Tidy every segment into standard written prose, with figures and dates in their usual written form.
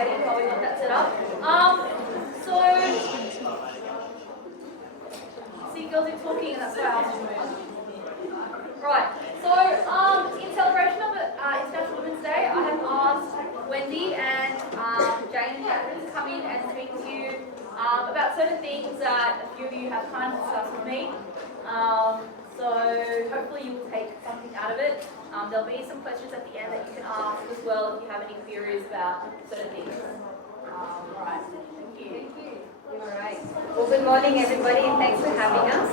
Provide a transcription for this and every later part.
waiting while we got that set up. So, see, girls are talking, and that's why I asked you. Right. So, in celebration of International Women's Day, I have asked Wendy and Jane and Catherine to come in and speak to you about certain things that a few of you have kind of discussed with me. So hopefully you will take something out of it. There'll be some questions at the end that you can ask as well if you have any queries about certain things. Alright, thank you. Alright. Well, good morning everybody and thanks for having us.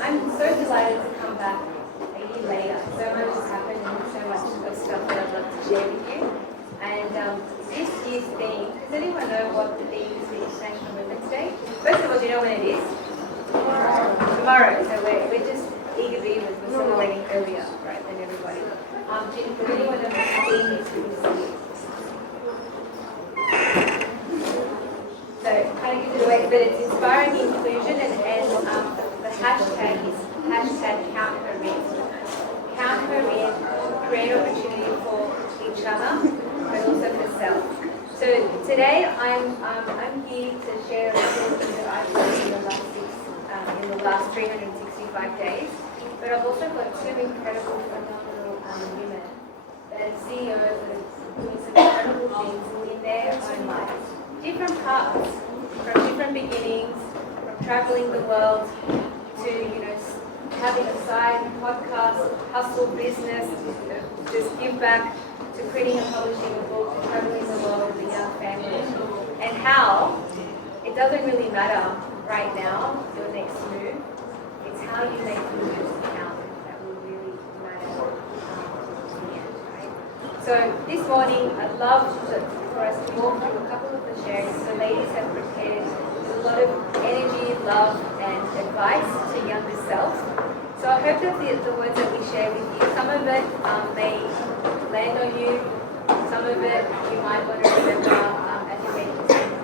I'm so delighted to come back a year later. So much has happened and so much of stuff that I'd love to share with you. And this year's theme, does anyone know what the theme is for International Women's Day? First of all, do you know when it is? Tomorrow. So we're just eager beavers. We're celebrating earlier, right, than everybody. Does anyone know what the theme is for this year? So kind of gives it away, but it's inspiring inclusion and the hashtag is hashtag count her in. Count her in, create opportunity for each other, but also for self. So today I'm here to share a few things that I've learned in the last 365 days. But I've also got two incredible, phenomenal women that are CEOs that are doing some incredible things in their own lives. Different paths, from different beginnings, from traveling the world to, having a side podcast, hustle business, just give back, to creating and publishing a book, to traveling the world with a young family. And how it doesn't really matter right now, your next move, it's how you make the moves count that will really matter in the end, right? So this morning, I'd love for us to walk through a couple of the sharings. The ladies have prepared a lot of energy, love, and advice to younger self. So I hope that the words that we share with you, some of it may land on you, some of it you might want to remember as you make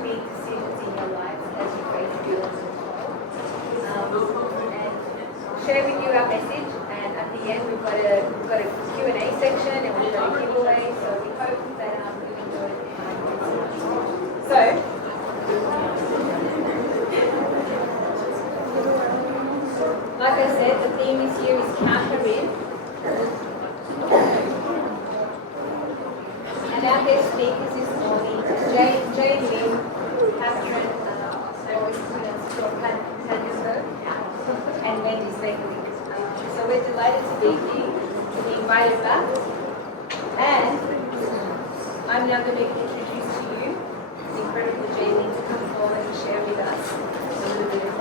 big decisions in your life as you face feelings as well. And share with you our message, and at the end we've got a Q&A section and we've got a giveaway, so we hope that you enjoy it. So, like I said, the theme this year is Count Her In. And our guest speakers this morning are Jane Lynn, Catherine, and Wendy Zwegley. So we're delighted to be invited back. And I'm now going to introduce to you the incredible Jane Lynn to come forward and share with us a little bit of her.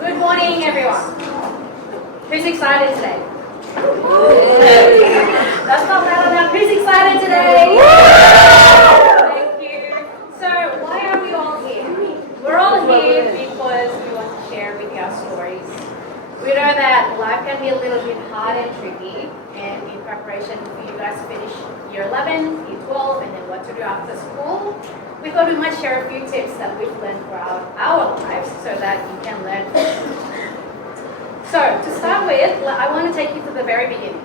Good morning, everyone. Who's excited today? That's not loud enough. Who's excited today? Thank you. So, why are we all here? We're all here because we want to share with you our stories. We know that life can be a little bit hard and tricky, and in preparation for you guys to finish year 11, year 12, and then what to do after school, we thought we might share a few tips that we've learned throughout our lives so that you can learn from them. So, to start with, I want to take you to the very beginning.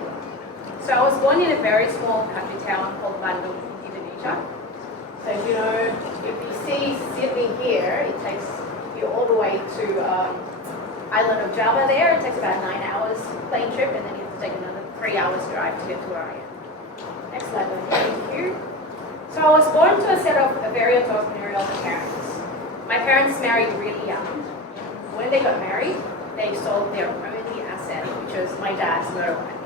So, I was born in a very small country town called Bandung, Indonesia. So, if you see Sydney here, it takes you all the way to island of Java there. It takes about 9 hours plane trip, and then you have to take another 3 hours drive to get to where I am. Next slide, thank you. So I was born to a set of very entrepreneurial parents. My parents married really young. When they got married, they sold their only asset, which was my dad's motorbike.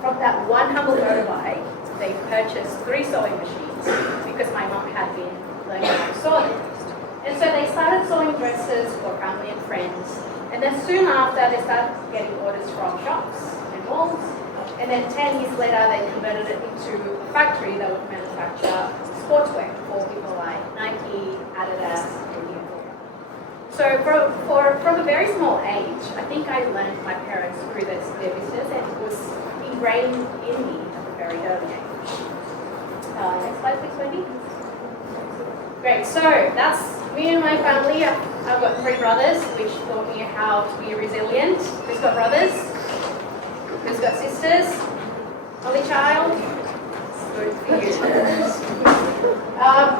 From that one humble motorbike, they purchased 3 sewing machines because my mom had been learning how to sew them. And so they started sewing dresses for family and friends. And then soon after, they started getting orders from shops and malls. And then 10 years later, they converted it into a factory that would manufacture sportswear for people like Nike, Adidas, and Uniqlo. So from a very small age, I think I learned my parents grew their business, and it was ingrained in me at a very early age. Next slide, please, Wendy. Great, so that's me and my family. I've got 3 brothers, which taught me how to be resilient. Who's got brothers? Who's got sisters? Only child? Good for you.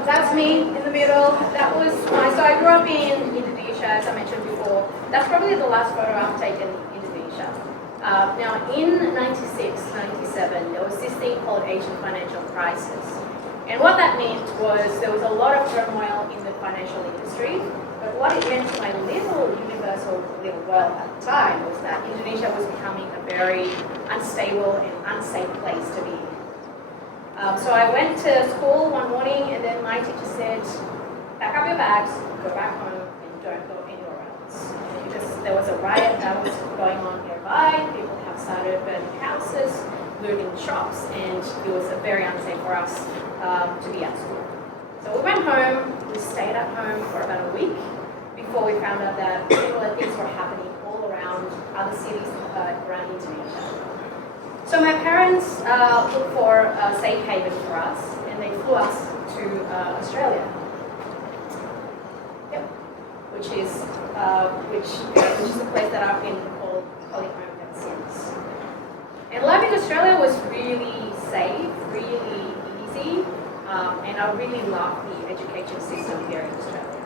That's me in the middle. That was so I grew up in Indonesia, as I mentioned before. That's probably the last photo I've taken in Indonesia. Now, in 96, 97, there was this thing called Asian financial crisis. And what that meant was there was a lot of turmoil in the financial industry, but what it meant to my little universal little world at the time was that Indonesia was becoming a very unstable and unsafe place to be. So I went to school one morning and then my teacher said, pack up your bags, go back home and don't go anywhere else. Because there was a riot that was going on nearby, people have started burning houses, looting shops, and it was very unsafe for us to be at school. So we went home, we stayed at home for about a week before we found out that similar things were happening all around other cities around Indonesia. So my parents looked for a safe haven for us, and they flew us to Australia. Yep, which is a place that I've been calling home ever since. And life in Australia was really safe, really easy, and I really loved the education system here in Australia.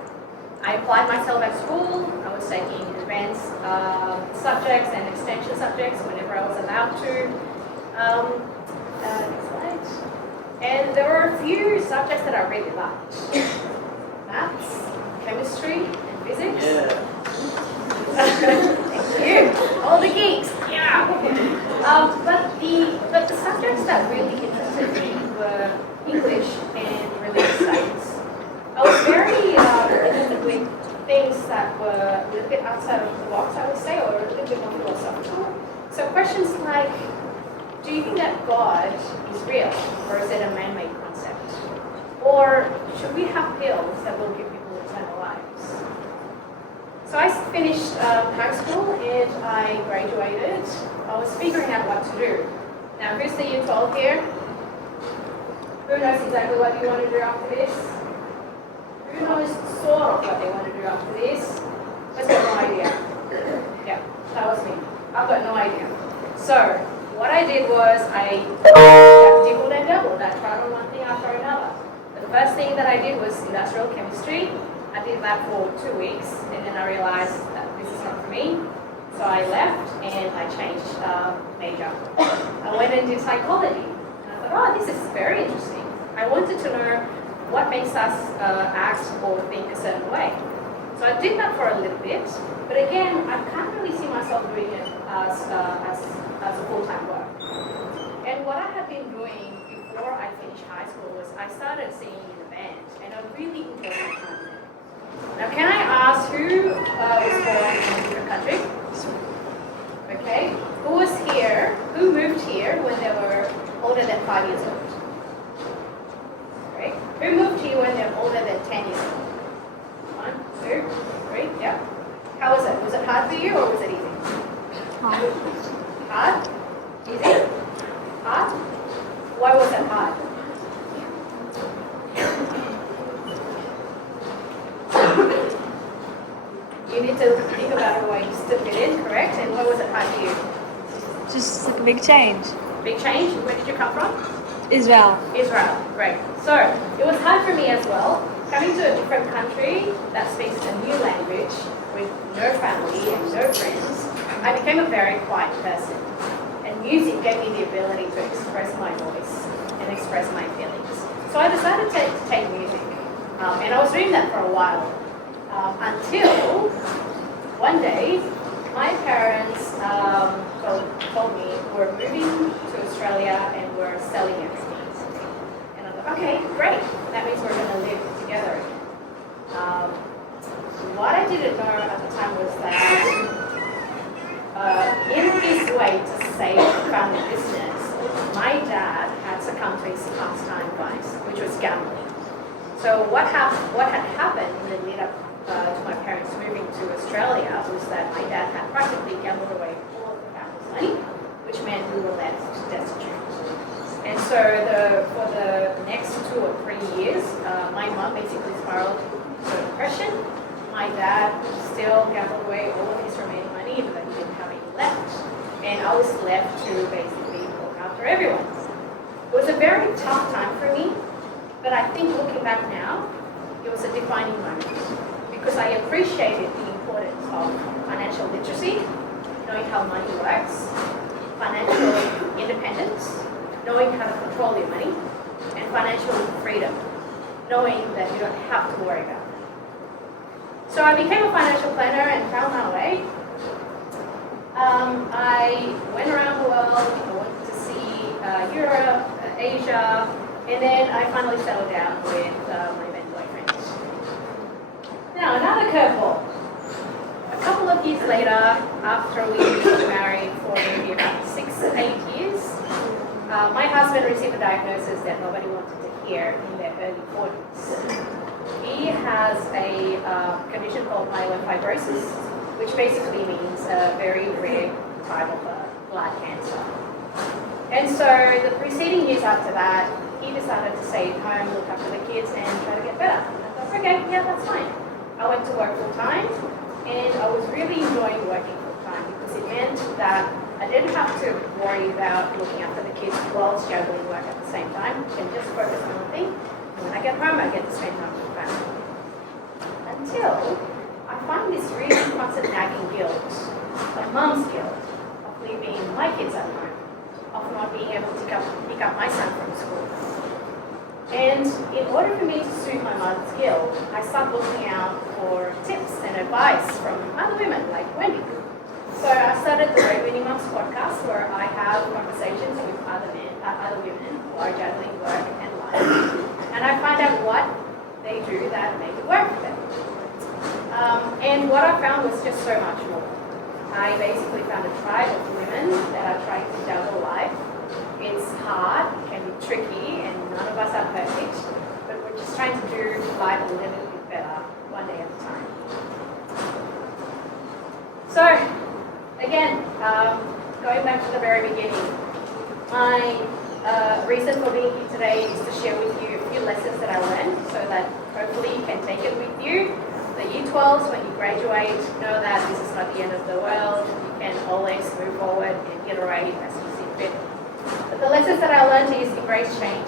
I applied myself at school. I was taking advanced subjects and extension subjects whenever I was allowed to. Next slide. And there were a few subjects that I really liked. Maths, chemistry, and physics. Yeah. Thank you. All the geeks. Yeah. But the subjects that really interested me were English and religious studies. I was very interested with things that were a little bit outside of the box, I would say, or a little bit more philosophical. So questions like, do you think that God is real, or is it a man-made concept? Or should we have pills that will give people eternal lives? So I finished high school and I graduated. I was figuring out what to do. Now, who's the year 12 here? Who knows exactly what you want to do after this? Who knows sort of what they want to do after this? I've got no idea. Yeah, that was me. I've got no idea. So, what I did was I dibbled and dabbled. I tried on one thing after another. The first thing that I did was industrial chemistry. I did that for 2 weeks, and then I realized that this is not for me. So I left and I changed major. I went and did psychology. And I thought, oh, this is very interesting. I wanted to know what makes us act or think a certain way. So I did that for a little bit, but again, I can't really see myself doing it as a full-time work. And what I had been doing before I finished high school was I started singing in a band, and I really enjoyed my time there. Now, can I ask who was born in a different country? Okay. Who was here? Who moved here when they were older than 5 years old? Great. Who moved here when they're older than 10 years old? 1, 2, 3, yeah. How was it? Was it hard for you or was it easy? Hard? Easy? Hard? Why was it hard? You need to think about a way to fit in, correct? And why was it hard for you? Just like a big change. Big change? Where did you come from? Israel. Israel, great. So, it was hard for me as well. Coming to a different country that speaks a new language with no family and no friends, I became a very quiet person. And music gave me the ability to express my voice and express my feelings. So I decided to take music. And I was doing that for a while. Until one day, my parents told me we're moving to Australia and we're selling everything. And I thought, okay, great. That means we're going to live together. What I didn't know at the time was that in his way to save the family business, my dad had succumbed to his pastime vice, which was gambling. So what had happened in the lead up to my parents moving to Australia was that my dad had practically gambled away all of the family's money, which meant we were left destitute. And so for the next 2 or 3 years, my mum basically spiraled into depression. My dad still gambled away all of his remaining money, even though he didn't have any left. And I I was left to basically look after everyone. It was a very tough time for me, but I think looking back now, it was a defining moment because I appreciated the importance of financial literacy, knowing how money works, financial independence, knowing how to control your money, and financial freedom, knowing that you don't have to worry about it. So I became a financial planner and found my way. I went around the world, I went to see Europe, Asia, and then I finally settled down with my then boyfriend. Now, another curveball. A couple of years later, after we were married for maybe about 6 to 8 years, my husband received a diagnosis that nobody wanted to hear in their early 40s. He has a condition called myelofibrosis, which basically means a very rare type of blood cancer. And so the preceding years after that, he decided to stay at home, look after the kids, and try to get better. And I thought, okay, yeah, that's fine. I went to work full time, and I was really enjoying working full time because it meant that I didn't have to worry about looking after the kids while juggling work at the same time. I can just focus on one thing, and when I get home, I get to spend time with the family. Until I find this really constant nagging guilt, a mum's guilt, of leaving my kids at home, of not being able to pick up my son from school. And in order for me to soothe my mother's guilt, I started looking out for tips and advice from other women like Wendy. So I started the Road Winning Mums podcast, where I have conversations with other women who are juggling work and life. And I find out what they do that make it work for them. And what I found was just so much more. I basically found a tribe of women that are trying to juggle life. It's hard, it can be tricky, and none of us are perfect, but we're just trying to do life a little bit better, one day at a time. So, again, going back to the very beginning, my reason for being here today is to share with you a few lessons that I learned so that hopefully you can take it with you. The Year 12s, when you graduate, know that this is not the end of the world. You can always move forward and iterate as you see fit. But the lessons that I learned is embrace change.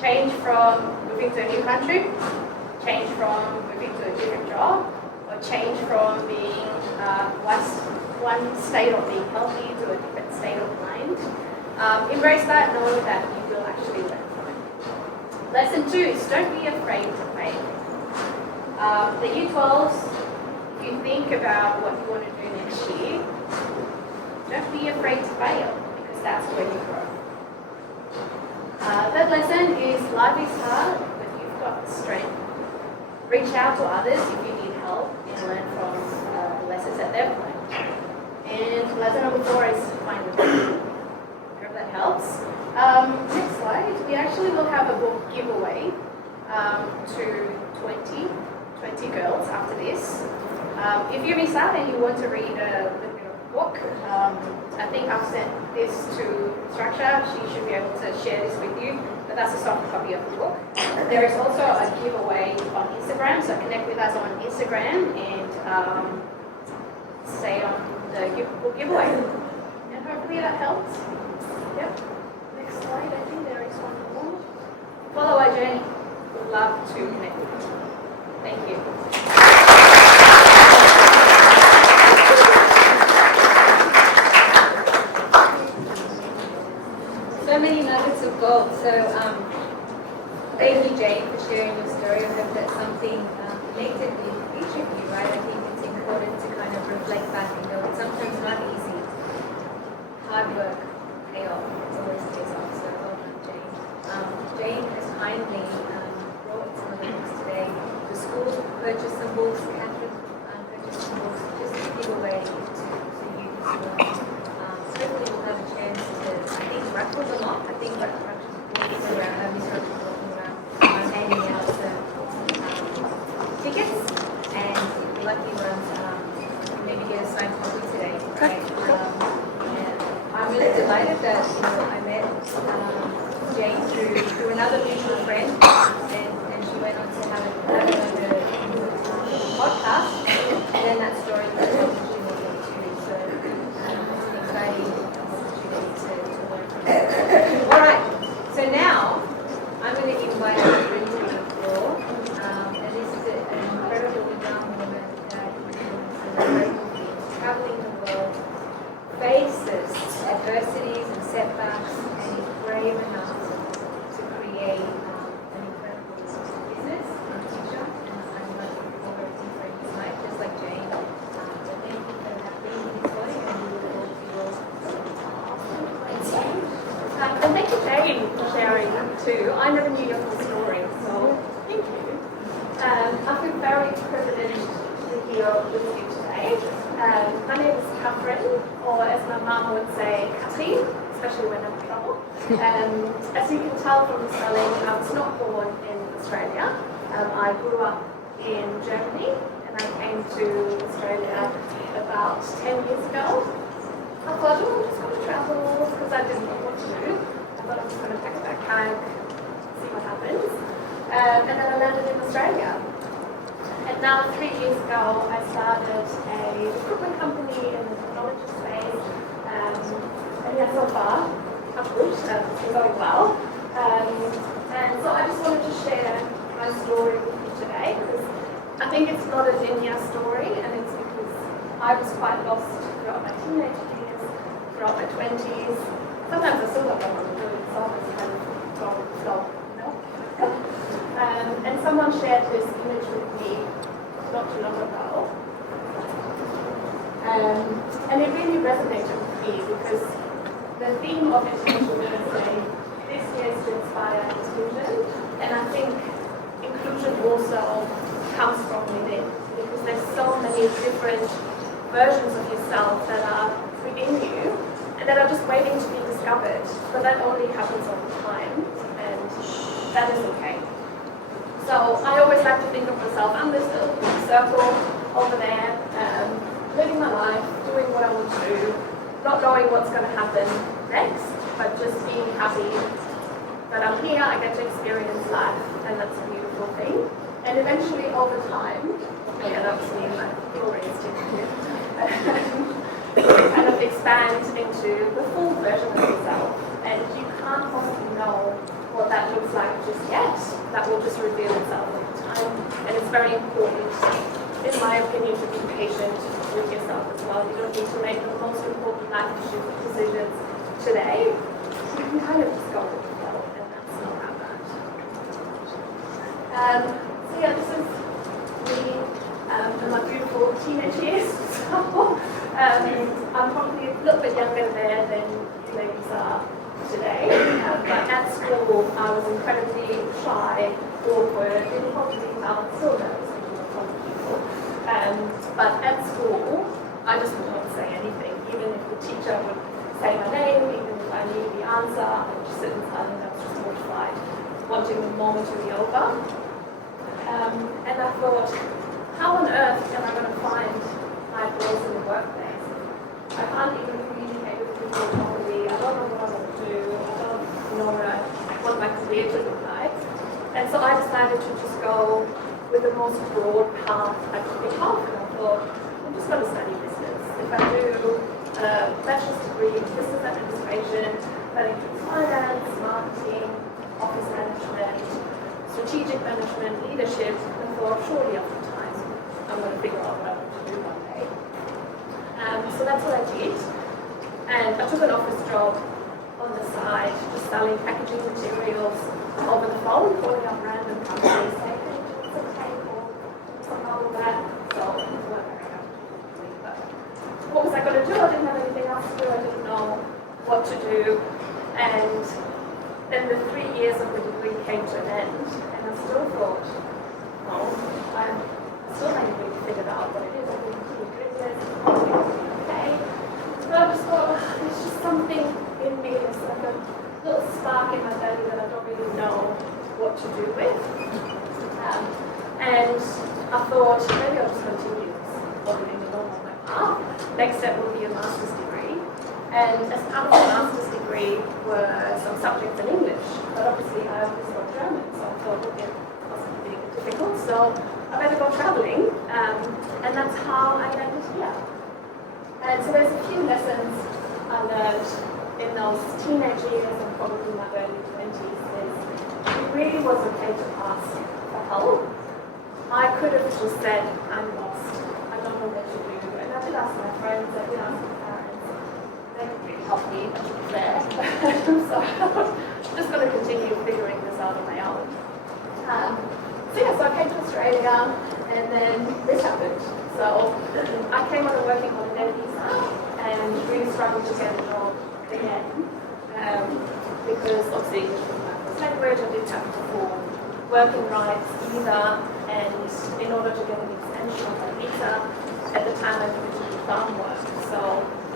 Change from moving to a new country, change from moving to a different job, or change from being one state of being healthy to a different state of mind. Embrace that, knowing that you will actually learn from it. Lesson 2 is don't be afraid to fail. The Year 12s, if you think about what you want to do next year, don't be afraid to fail, because that's where you grow. Third lesson is life is hard, but you've got the strength. Reach out to others if you need help and learn from the lessons that they've learned. And lesson number 4 is find a book. I hope that helps. Next slide. We actually will have a book giveaway to 20 girls after this. If you miss out and you want to read a little bit of a book, I think I've sent this to Structure. She should be able to share this with you, but that's a soft copy of the book. There is also a giveaway on Instagram, so connect with us on Instagram and stay on the book giveaway. And hopefully that helps. Yep. Next slide, I think there is one more. Follow our journey. We'd love to connect with you. Thank you. So many nuggets of gold. So thank you, Jane, for sharing your story. I hope that's something connected with each of you, right? I think it's important to kind of reflect back and go, it's sometimes not easy. Hard work, pay off. It always pays off. So well done, Jane. Jane has kindly brought some of the books today. The school purchased some books, Catherine purchased some books, just to give away to you as well. Hopefully we'll have a chance to, I think Raquel's a lot. I think Raquel's walking around, Miss Raquel's walking around, handing out some tickets, and if you're lucky ones, maybe get a signed copy today. Right? And I'm really delighted that I met Jane through another mutual friend, and she went on to have another podcast, and then that story continued too. So it's exciting. Megan for sharing too. I never knew your full story, so thank you. I feel very privileged to be here with you today. My name is Catherine, or as my mum would say, Cathy, especially when I'm in trouble. As you can tell from the spelling, I was not born in Australia. I grew up in Germany, and I came to Australia about 10 years ago. I thought, oh, I'm just going to travel because I didn't know what to do. I thought I'm just going to pack a backpack, see what happens. And then I landed in Australia. And now 3 years ago, I started a recruitment company in the technology space. And yeah, so far, touch wood, it's going well. And so I just wanted to share my story with you today because I think it's not a linear story, and it's because I was quite lost throughout my teenage years, throughout my 20s. Sometimes I still don't know what I'm doing, so I was kind of going with the flow, you know? And someone shared this image with me not too long ago. And it really resonated with me because the theme of education is saying this year is to inspire inclusion, and I think inclusion also comes from within because there's so many different versions of yourself that are within you and that are just waiting to be discovered, but that only happens over time, and that is okay. So I always like to think of myself, I'm this little circle over there, living my life, doing what I want to do, not knowing what's going to happen next, but just being happy that I'm here, I get to experience life, and that's a beautiful thing. And eventually, over time, yeah, that was me, my glorious teenager, kind of expand into the full version of yourself, and you can't possibly know what that looks like just yet. That will just reveal itself over time, and it's very important, in my opinion, to be patient with yourself as well. You don't need to make the most important life decisions today. You can kind of just go with the flow, and that's not that bad. So yeah, this is me in my beautiful teenage years. So I'm probably a little bit younger there than you ladies are today. But at school, I was incredibly shy, awkward, didn't probably how I'm still nervous in front of people. But at school, I just would not say anything, even if the teacher would say my name, even if I knew the answer, I would just sit in silence. I was just mortified, wanting the moment to be over. And I thought, how on earth am I going to find my place in the workplace? I can't even communicate with people properly. I don't know what I want to do. I don't know what my career to look like. And so I decided to just go with the most broad path I could think of. And I thought, I'm just going to study business. If I do a bachelor's degree in business administration, that includes finance, marketing, office management, strategic management, leadership, and thought, surely after time, I'm going to figure out what I want to do one day. So that's what I did. And I took an office job on the side, just selling packaging materials over the phone, calling up random companies, saying, hey, do some table, some all that. So it was not very happy. But what was I going to do? I didn't have anything else to do. I didn't know what to do. And then the 3 years of the degree came to an end, and I still thought, well, I still haven't really figured out what it is. I've been doing this, okay. So I just thought, there's just something in me, there's like a little spark in my belly that I don't really know what to do with. And I thought, maybe I'll just continue this, following along on my path. Next step will be a master's degree. And as part of the master's degree were some subjects in English, but obviously I only spoke German, so I thought, okay, it wasn't being difficult, so I better go traveling, and that's how I landed here. And so there's a few lessons I learned in those teenage years and probably my early 20s is it really was okay to ask for help. I could have just said, I'm lost, I don't know what to do, and I did ask my friends, I did ask my parents. They could really help me, I should be there. So I'm just going to continue figuring this out on my own. So yeah, so I came to Australia, and then this happened. So I came on a working holiday visa, and really struggled to get a job again. because obviously language I didn't have to form working rights either, and in order to get an extension of my visa, at the time I needed to do farm work. So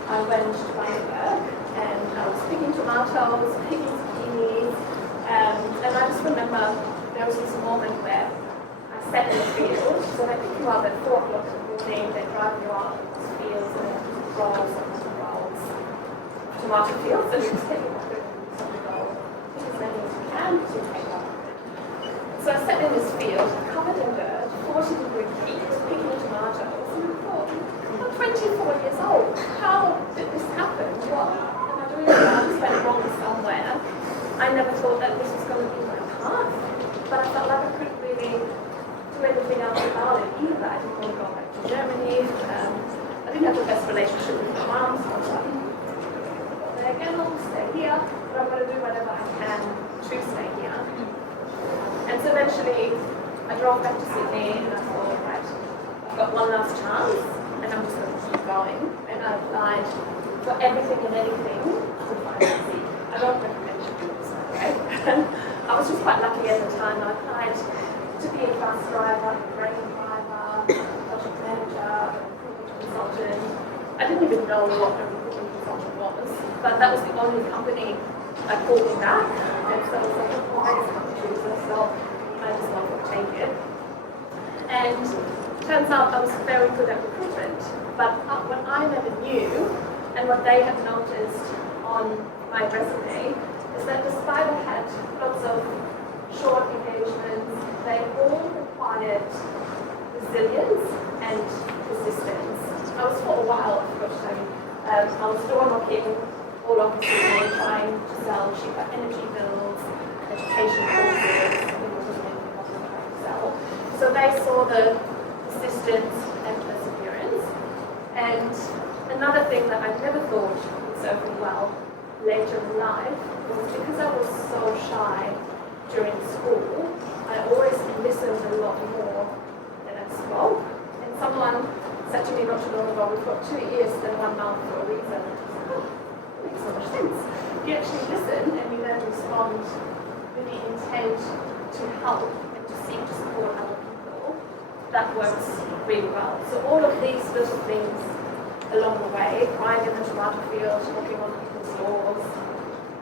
I went to Bangkok and I was picking tomatoes, picking zucchinis, and I just remember there was this moment where I sat in the field, so they pick you up at 4 o'clock in the morning, they drive you out in these fields and rolls and rolls, tomato fields, and you just take it up and roll, pick as many as you can to take up. So I sat in this field, covered in dirt, 40-degree heat, picking tomatoes, and I thought, I'm 24 years old. How did this happen? What am I doing? I just went wrong somewhere. I never thought that this was going to be my path, but I felt like I couldn't really do anything else about it either. I didn't want to go back to Germany. I didn't have the best relationship with my mom, so I was like, there again, I'll stay here, but I'm going to do whatever I can to stay here. And so eventually, I drove back to Sydney and I thought, right, I've got one last chance and I'm just going to keep going. And I applied for everything and anything to find a seat. I don't recommend you do this, right? I was just quite lucky at the time. I applied to be a bus driver, a brain driver, project manager, recruitment consultant. I didn't even know what a recruitment consultant was, but that was the only company that called me back. And so I was like, oh, I just have to choose this, so I just wanted to take it. And turns out I was very good at recruitment, but what I never knew, and what they had noticed on my resume, is that despite I had lots of short engagements, they all required resilience and persistence. I was for a while, I was door knocking all over Sydney, trying to sell cheaper energy bills, education courses, to sell. So they saw the persistence and perseverance. And another thing that I never thought would serve me well later in life was because I was so shy during school, I always listened a lot more than I spoke. And someone said to me not too long ago, we've got 2 ears and 1 mouth for a reason. It makes so much sense. If you actually listen and you then respond with the intent to help and to seek to support other people, that works really well. So all of these little things along the way, crying in the tomato field, knocking on people's doors,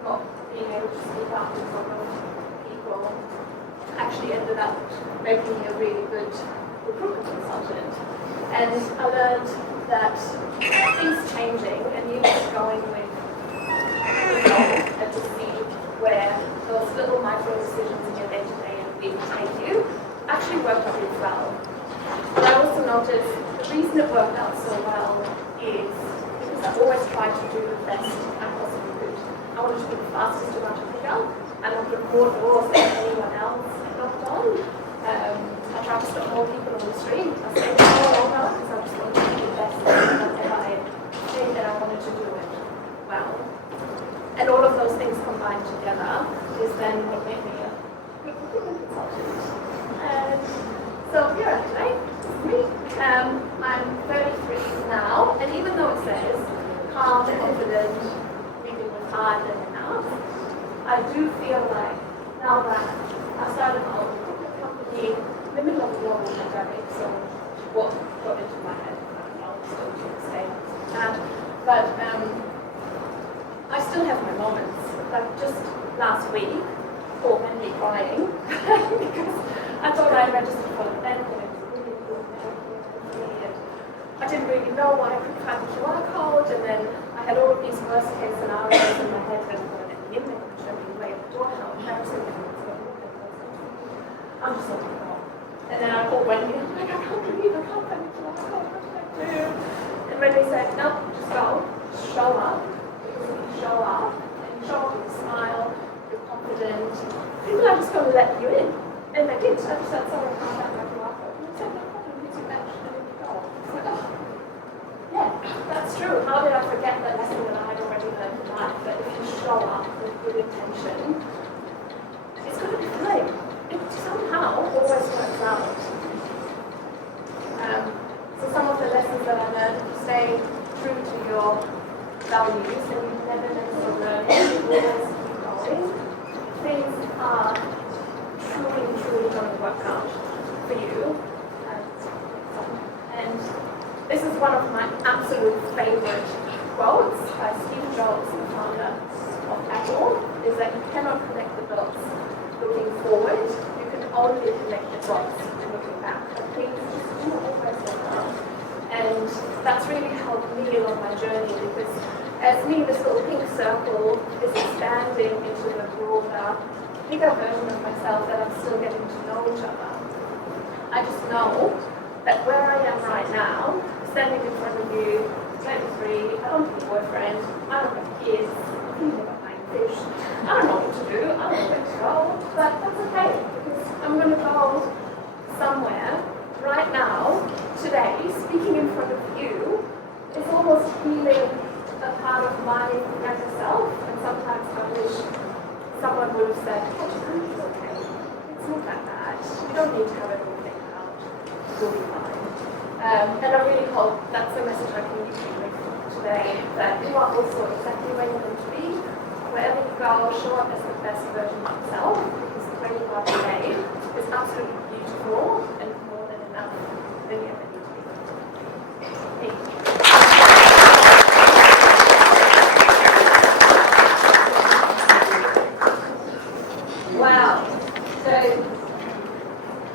not being able to speak up in front of people, actually ended up making me a really good recruitment consultant. And I learned that things changing and you just going with and to see where those little micro decisions in your day-to-day will take you actually worked out really well. But I also noticed the reason it worked out so well is because I always tried to do the best I possibly could. I wanted to be the fastest to run to pick up, and I put more doors than anyone else had knocked on. I tried to stop more people on the street. I stayed more longer because I just wanted to be the best whatever I did, and I wanted to do it well. And all of those things combined together is then what made me a good recruitment consultant. And so here I am today. This is me. I'm 33 now, and even though it says calm, confident, leading with heart and enough, I do feel like now that I started my own recruitment company in the middle of the global pandemic, so what got into my head, I'll still do the same. But I still have my moments. Like just last week, Paul had me crying because I thought I registered for the benefit. It was really good and I didn't really know why I couldn't find the QR code, and then I had all of these worst case scenarios in my head and the image showed me way at the door, how embarrassing it was. I'm just like, oh. And then I called Wendy, I'm like, I can't believe I can't find the QR code, what should I do? And Wendy said, no, just go, just show up. Because if you show up, and you show up with a smile, you're confident, people are just going to let you in. And they did. I just said, sorry, I can't find my QR code. And they said, no problem, here's your badge, and then you go. It's like, oh, yeah, that's true. How did I forget that lesson that I had already learned in life? That if you show up with good intention, it's going to be great. It somehow always works out. So some of the lessons that I learned, stay true to your values, and you never sort of learn, you always keep going, things are truly going to work out for you. And this is one of my absolute favorite quotes by Steve Jobs, the founder of Apple, is that you cannot connect the dots looking forward, you can only connect the dots looking back. And things just do always work out. And that's really helped me along my journey, because as me, this little pink circle is expanding into the broader, bigger version of myself that I'm still getting to know each other. I just know that where I am right now, standing in front of you, 23, I don't have a boyfriend, I don't have kids, I'm never buying fish, I don't know what to do, I don't know where to go, but that's okay, because I'm going to go somewhere right now, today, speaking in front of you, is almost healing a part of my inner self, and sometimes I wish someone would have said, oh, it's okay, it's not that bad, you don't need to have it all figured out, you'll be fine. And I really hope that's the message I can leave you with today, that you are also exactly where you're meant to be. Wherever you go, show up as the best version of yourself, because where you are today is absolutely beautiful and more than enough than you ever need to be. Thank you. Wow. So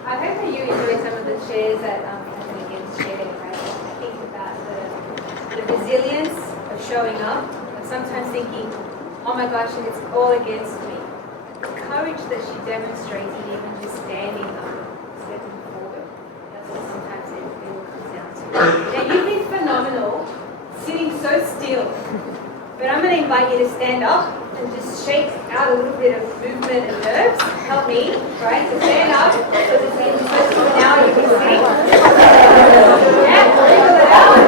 I hope that you enjoyed some of the shares that Anthony Gibbs shared. Right? I think about the resilience of showing up, of sometimes thinking, oh my gosh, it's all against me. The courage that she demonstrated, even just standing up, stepping forward. That's what sometimes it all comes down to. Now you've been phenomenal, sitting so still. But I'm going to invite you to stand up and just shake out a little bit of movement and nerves. Help me, right? So stand up. So this means now you can see. Yeah, wiggle it out.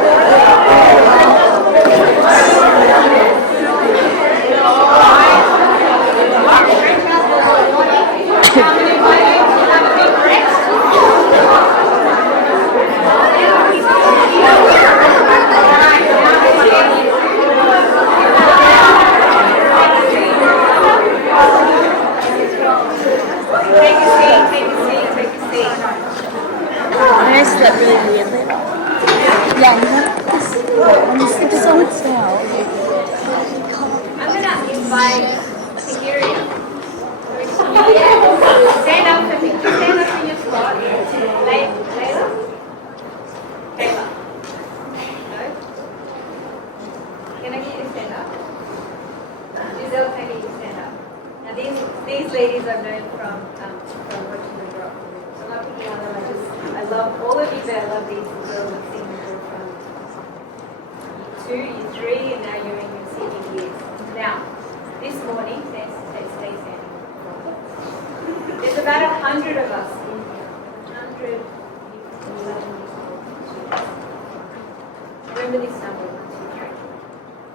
Stretch out the whole body. Now I'm going to invite you to have a big rest. Take a seat. I slept really weirdly. Yeah, I'm just like so still. I'm going to invite Sigiri. Stand up for me. Stand up in your spot. Layla? Kayla. No? Can I get you to stand up? Giselle, can I get you to stand up? Now these ladies I've known from watching them grow up. So I'm not picking on them. I love all of you, but I love these girls. I've seen them grow from year 2, year 3, and now you're in your senior years. Now, this morning, stay standing. There's about 100 of us in here. 100 11 years old students. Remember this number, 1, 2,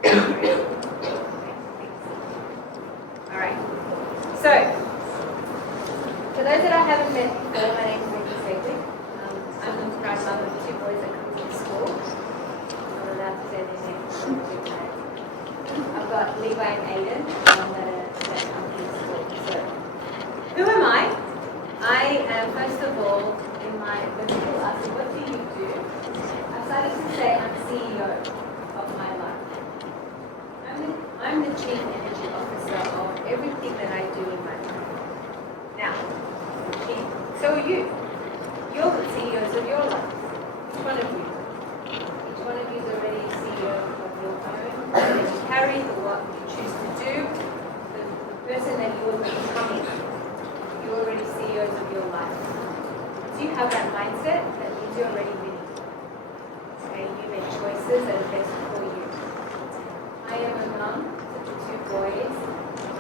3. Okay, thanks. All right. So, for those that I haven't met before, my name is Nikki Sedgwick. I'm the grandmother of 2 boys that come to school. I'm not allowed to say their names. I've got Levi and Aiden that come to school. So, who am I? I am, first of all, when people ask me, what do you do? I started to say I'm CEO of my life. I'm the chief energy officer of everything that I do in my life. Now, so are you. You're the CEOs of your life. Each one of you. Each one of you is already CEO of your own. That you carry, the what you choose to do, the person that you are becoming. You're already CEOs of your life. Do you have that mindset? That means you're already winning. Okay, you make choices that are best for you. I am a mum to the 2 boys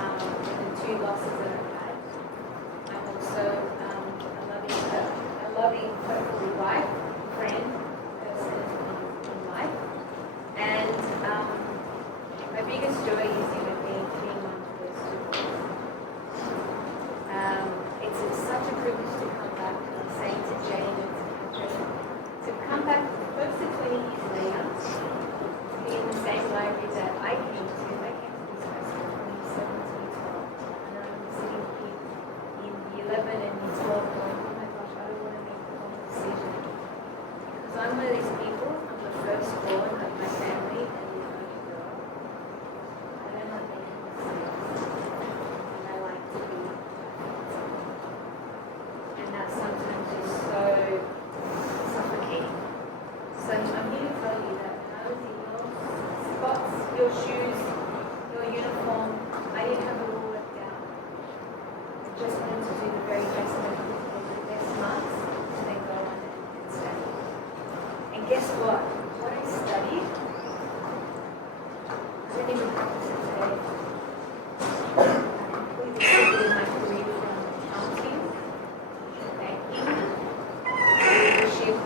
and the 2 losses that I've had. I'm also a loving, hopefully wife, friend, person in life. And my biggest joy is in being one of those 2 boys. It's such a privilege to come back, and I'm saying to Jane and to Patrick, to come back close to 20 years later, to be in the same library that I your shoes, your uniform. I didn't have it all worked out. I just wanted to do the very best of the best marks and then go on and study. And guess what? What I studied, I didn't even practice it today. I completely shifted my career from accounting, banking, leadership,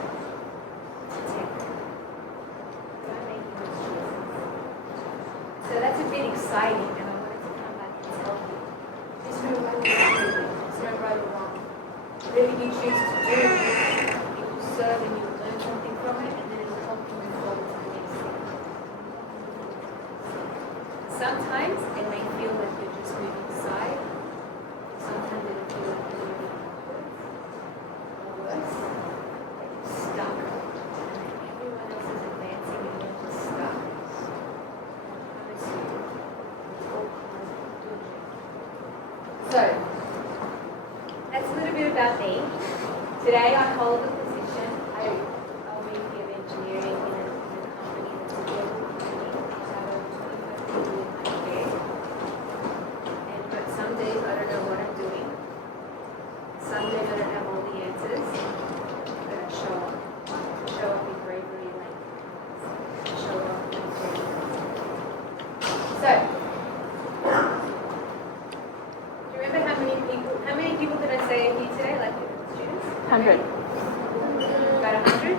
to tech. So I'm making those choices. So that's a bit exciting, and I wanted to come back and tell you. There's no right or wrong. There's no right or wrong. Whatever you choose to do, it will serve and you'll learn something from it, and then it will help you move forward to the next thing. Sometimes it may feel like you're just moving aside. Sometimes it will feel like you're moving backwards. Or worse, like you're stuck. And everyone else is advancing and you're just stuck. I promise you, it's all because of doing it. So, that's a little bit about me. Today I hold a position. I'll VP of engineering in a company that's a global company. I have over 25 people in my care. But some days I don't know what I'm doing. Some days I don't have all the answers. But I show up. I show up with bravery, like I show up with integrity. So, do you remember how many people did I say are here today, like the students? 100. About 100,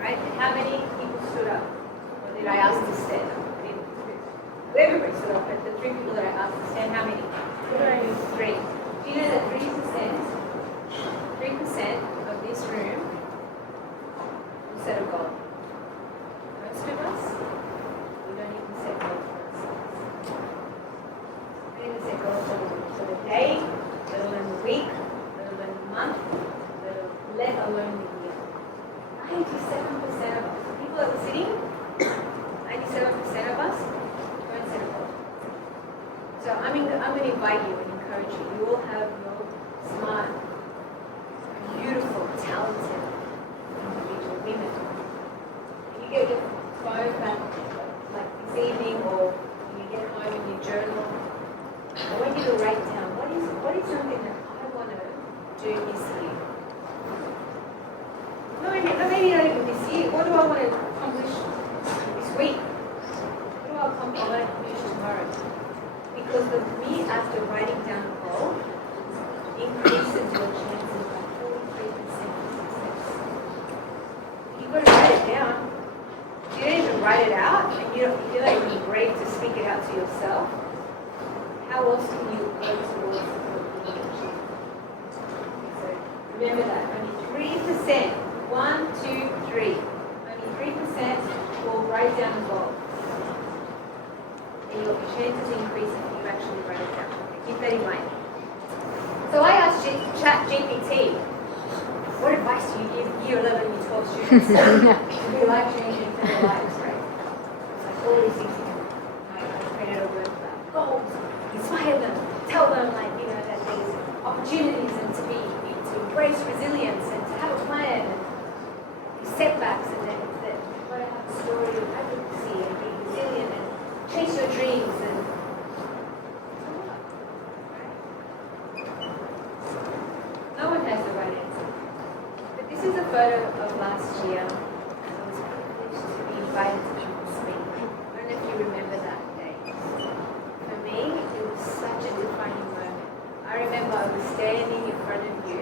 right? And how many people stood up? Or did I ask to stand up? I didn't. Everybody stood up, but the 3 people that I asked to stand, how many? 3. Do you know that 3% of this room will set a goal? Most of us, we don't even set goals for ourselves. We don't even set goals for the day, let alone the week, let alone the month, let alone the year. 97% of us, the people that were sitting, 97% of us don't set a goal. So I'm going to invite you and encourage you. You all have your smart, beautiful, talented individual women. When you get your phone back like this evening or when you get home and you journal, I want you to write down what is something that I want to do this year. No, maybe not even this year. What do I want to accomplish this week? What do I want to accomplish tomorrow? Because the mere act of writing down a goal increases your chances by 43% of success. You've got to write it down. You don't even write it out, and you're not even brave to speak it out to yourself. How else can you go towards the goal? So remember that only 3%. 1, 2, 3. Only 3% will write down a goal. And your chances increase if you actually write it down. Keep that in mind. So I asked ChatGPT, what advice do you give year 11 and 12 students to be life-changing for their lives, right? It's like all these things. I created a word for that. Goals, inspire them, tell them that there's opportunities and to embrace resilience and to have a plan. Setbacks and then that you've got to have a story of advocacy and be resilient and chase your dreams and no one has the right answer. But this is a photo of last year. I was privileged to be invited to come and speak. I don't know if you remember that day. For me, it was such a defining moment. I remember I was standing in front of you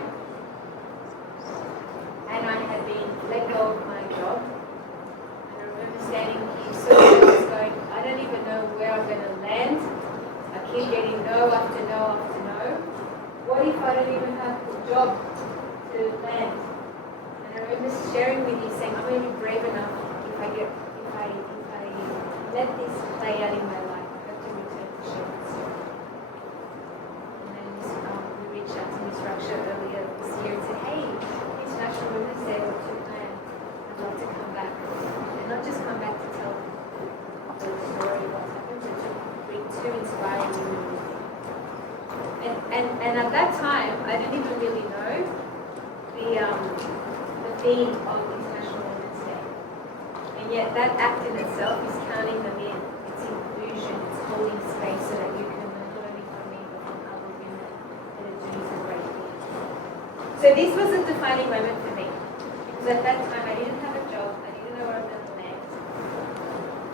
and I had been let go of my job. And I remember standing here so nervous going, I don't even know where I'm going to land. I keep getting no after no after no. What if I don't even have the job to land? And I remember sharing with you saying, I'm going to be brave enough if I let this play out in my life. I have to return to share my story. And then we reached out to Ms. Raksha earlier this year and said, hey, International Women's Day or to plan. I'd love to come back. And not just come back to tell the story of what's happened, but to bring 2 inspiring women with me. And at that time, I didn't even really know the theme of International Women's Day. And yet that act in itself is counting them in. It's So this was a defining moment for me. Because at that time I didn't have a job, I didn't know where I was going to land.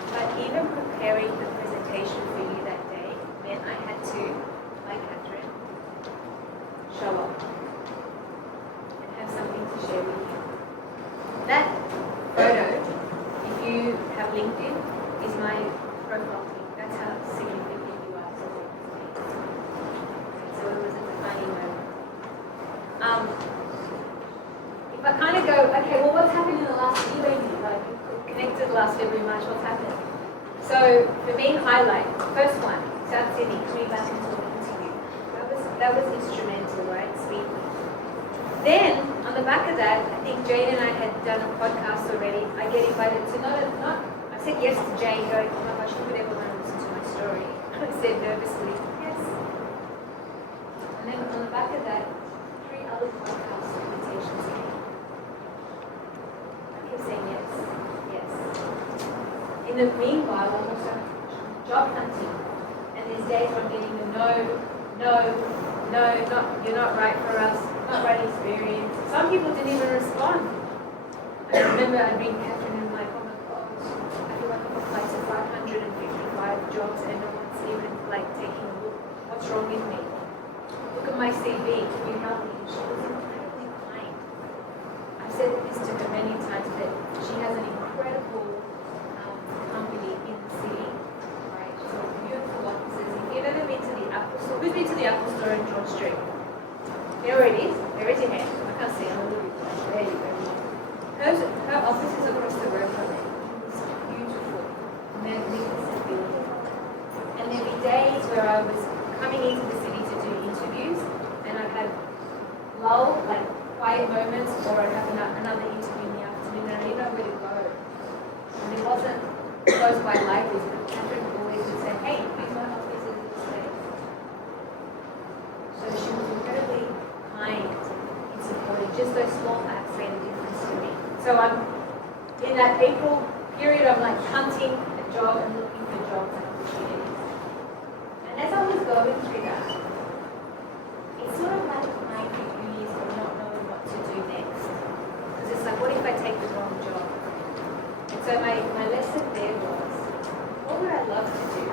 But even preparing the presentation for you that day meant I had to, like Catherine, show up and have something to share with you. That photo, if you have LinkedIn, is my profile pic. That's how significant you are to me. So it was a defining moment. If I kind of go, okay, well, what's happened in the last year, maybe? Like, connected last February, March, what's happened? So, for me, highlight, first one, South Sydney, coming back and talking to you. That was instrumental, right? Sweet. Then, on the back of that, I think Jane and I had done a podcast already. I get invited to I said yes to Jane, going, oh my gosh, who would ever want to listen to my story? I said nervously, yes. And then on the back of that, 3 other podcast invitations came. I kept saying yes, yes. In the meanwhile, I'm also job hunting. And there's days where I'm getting the no, you're not right for us, not right experience. Some people didn't even respond. I remember I'd ring Catherine and I'm like, oh my gosh, I feel like I've applied to 555 jobs and no one's even like taking a look. What's wrong with me? Look at my CV, can you help me? She was incredibly kind. I've said this to her many times, that she has an incredible company in the city, right? She's got beautiful offices. If you've ever been to the Apple Store, who's been to the Apple Store in George Street? You know where it is? There is your hand. I can't see, I'm a little bit flash. There you go. Her office is across the road from me. It's beautiful, magnificent building. And there'd be days where I was coming into the city to do interviews, and I'd have lull, like quiet moments, or I'd have another interview in the afternoon, and I didn't know where to go. And it wasn't close by libraries, but Catherine always would say, hey, who's my office in this place? So she was incredibly kind in supporting. Just those small acts made a difference to me. So I'm in that April period, I'm like hunting a job and looking for jobs and opportunities. And as I was going through that, it's sort of like my years of not knowing what to do next. Because it's like, what if I take the wrong job? And so my lesson there was, what would I love to do?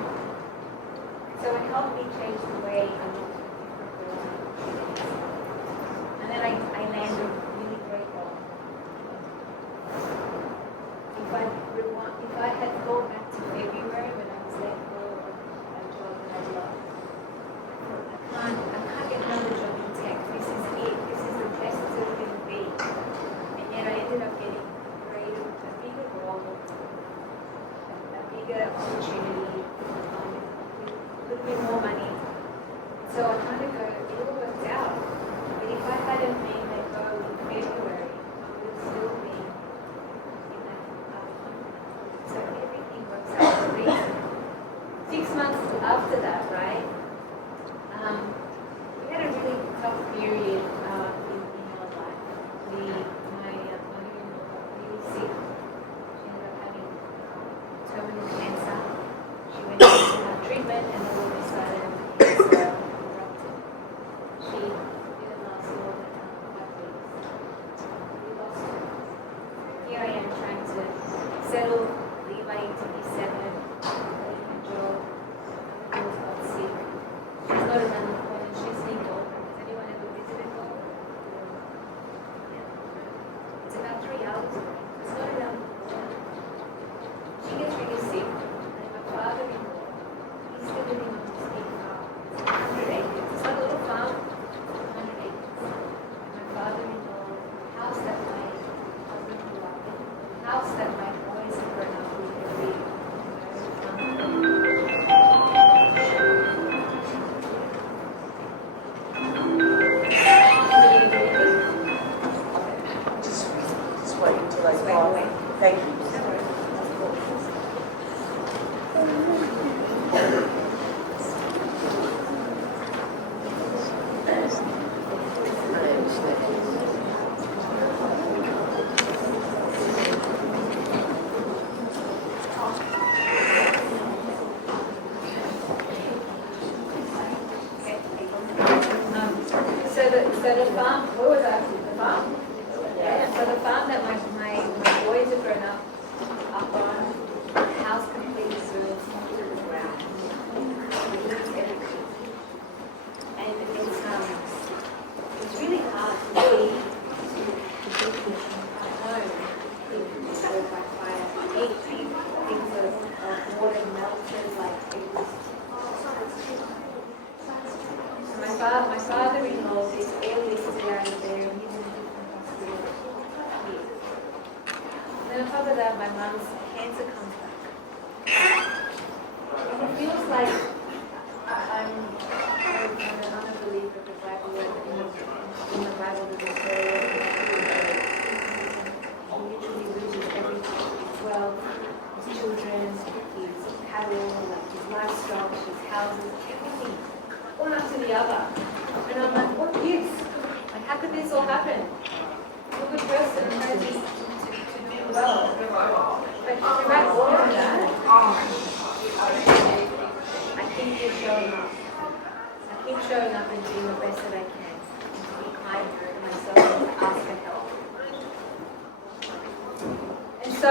So it helped me change the way I look at different roles and opportunities. And then I landed a really great role. If I had gone back to February when I was let go of a job that I loved, I can't get another job in tech. This is it. This is the best it's ever going to be. And yet I ended up getting a bigger role, a bigger opportunity, with a little bit more money. So I kind of go, it all worked out. But if I hadn't been let go in February, I would have still been in that company. So everything works out for a reason. 6 months after that, right? We had a really tough period in our life. My mother-in-law got really sick. She ended up having terminal cancer. She went into treatment, and all of a sudden, cancer erupted. She didn't last more than 5 weeks. We lost her. Here I am trying to settle, leave my into 7, leave my job. I was got sick. She's not around the corner. She's in Goulburn. Has anyone ever visited Goulburn? Yeah. It's about 3 hours away. It's not around the corner. She gets really sick, and my father-in-law, he's still living So the farm, where was I? The farm? Yeah, so the farm that my boys have grown up on, the house completely ruined to the ground. It loses everything. And it's really hard to see at home things that were by fire. Things of water melted, like it was. My father-in-law is airlifted out of there and he's in a different hospital here. And then on top of that, my mum's cancer comes back. And it feels like I'm an unbeliever of the Bible. In the Bible, there's a story of he literally loses everything: his wealth, his children, his cattle, his livestock, his houses, everything. One after the other. And I'm like, what gives? Like, how could this all happen? I'm a good person and trying to do well. But throughout all of that, I keep just showing up. I keep showing up and doing the best that I can. And to be kind to myself and to ask for help. And so,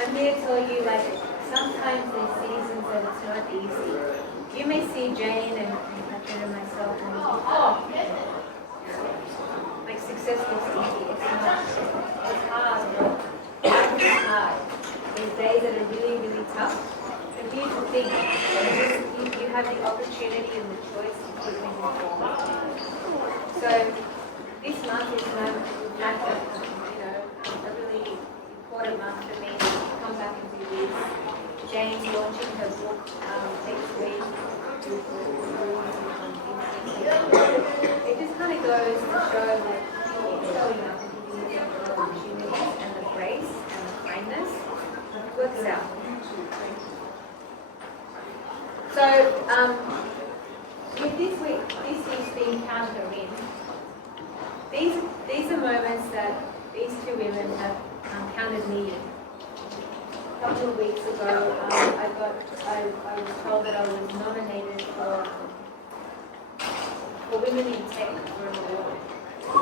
I'm here to tell you, like, sometimes there's seasons that it's not easy. You may see Jane and Catherine and myself and think, oh, like success looks easy. It's not. It's hard. Life is hard. There's days that are really, really tough. But here's the thing. You have the opportunity and the choice to keep moving forward. So this month is a really important month for me to come back and do this. Jane's launching her book next week. It just kind of goes to show that showing up and giving you the opportunities and the grace and the kindness works out. So, with this week's the encounter in. These are moments that these two women have counted me in. A couple of weeks ago, I was told that I was nominated for Women in Tech for an award. I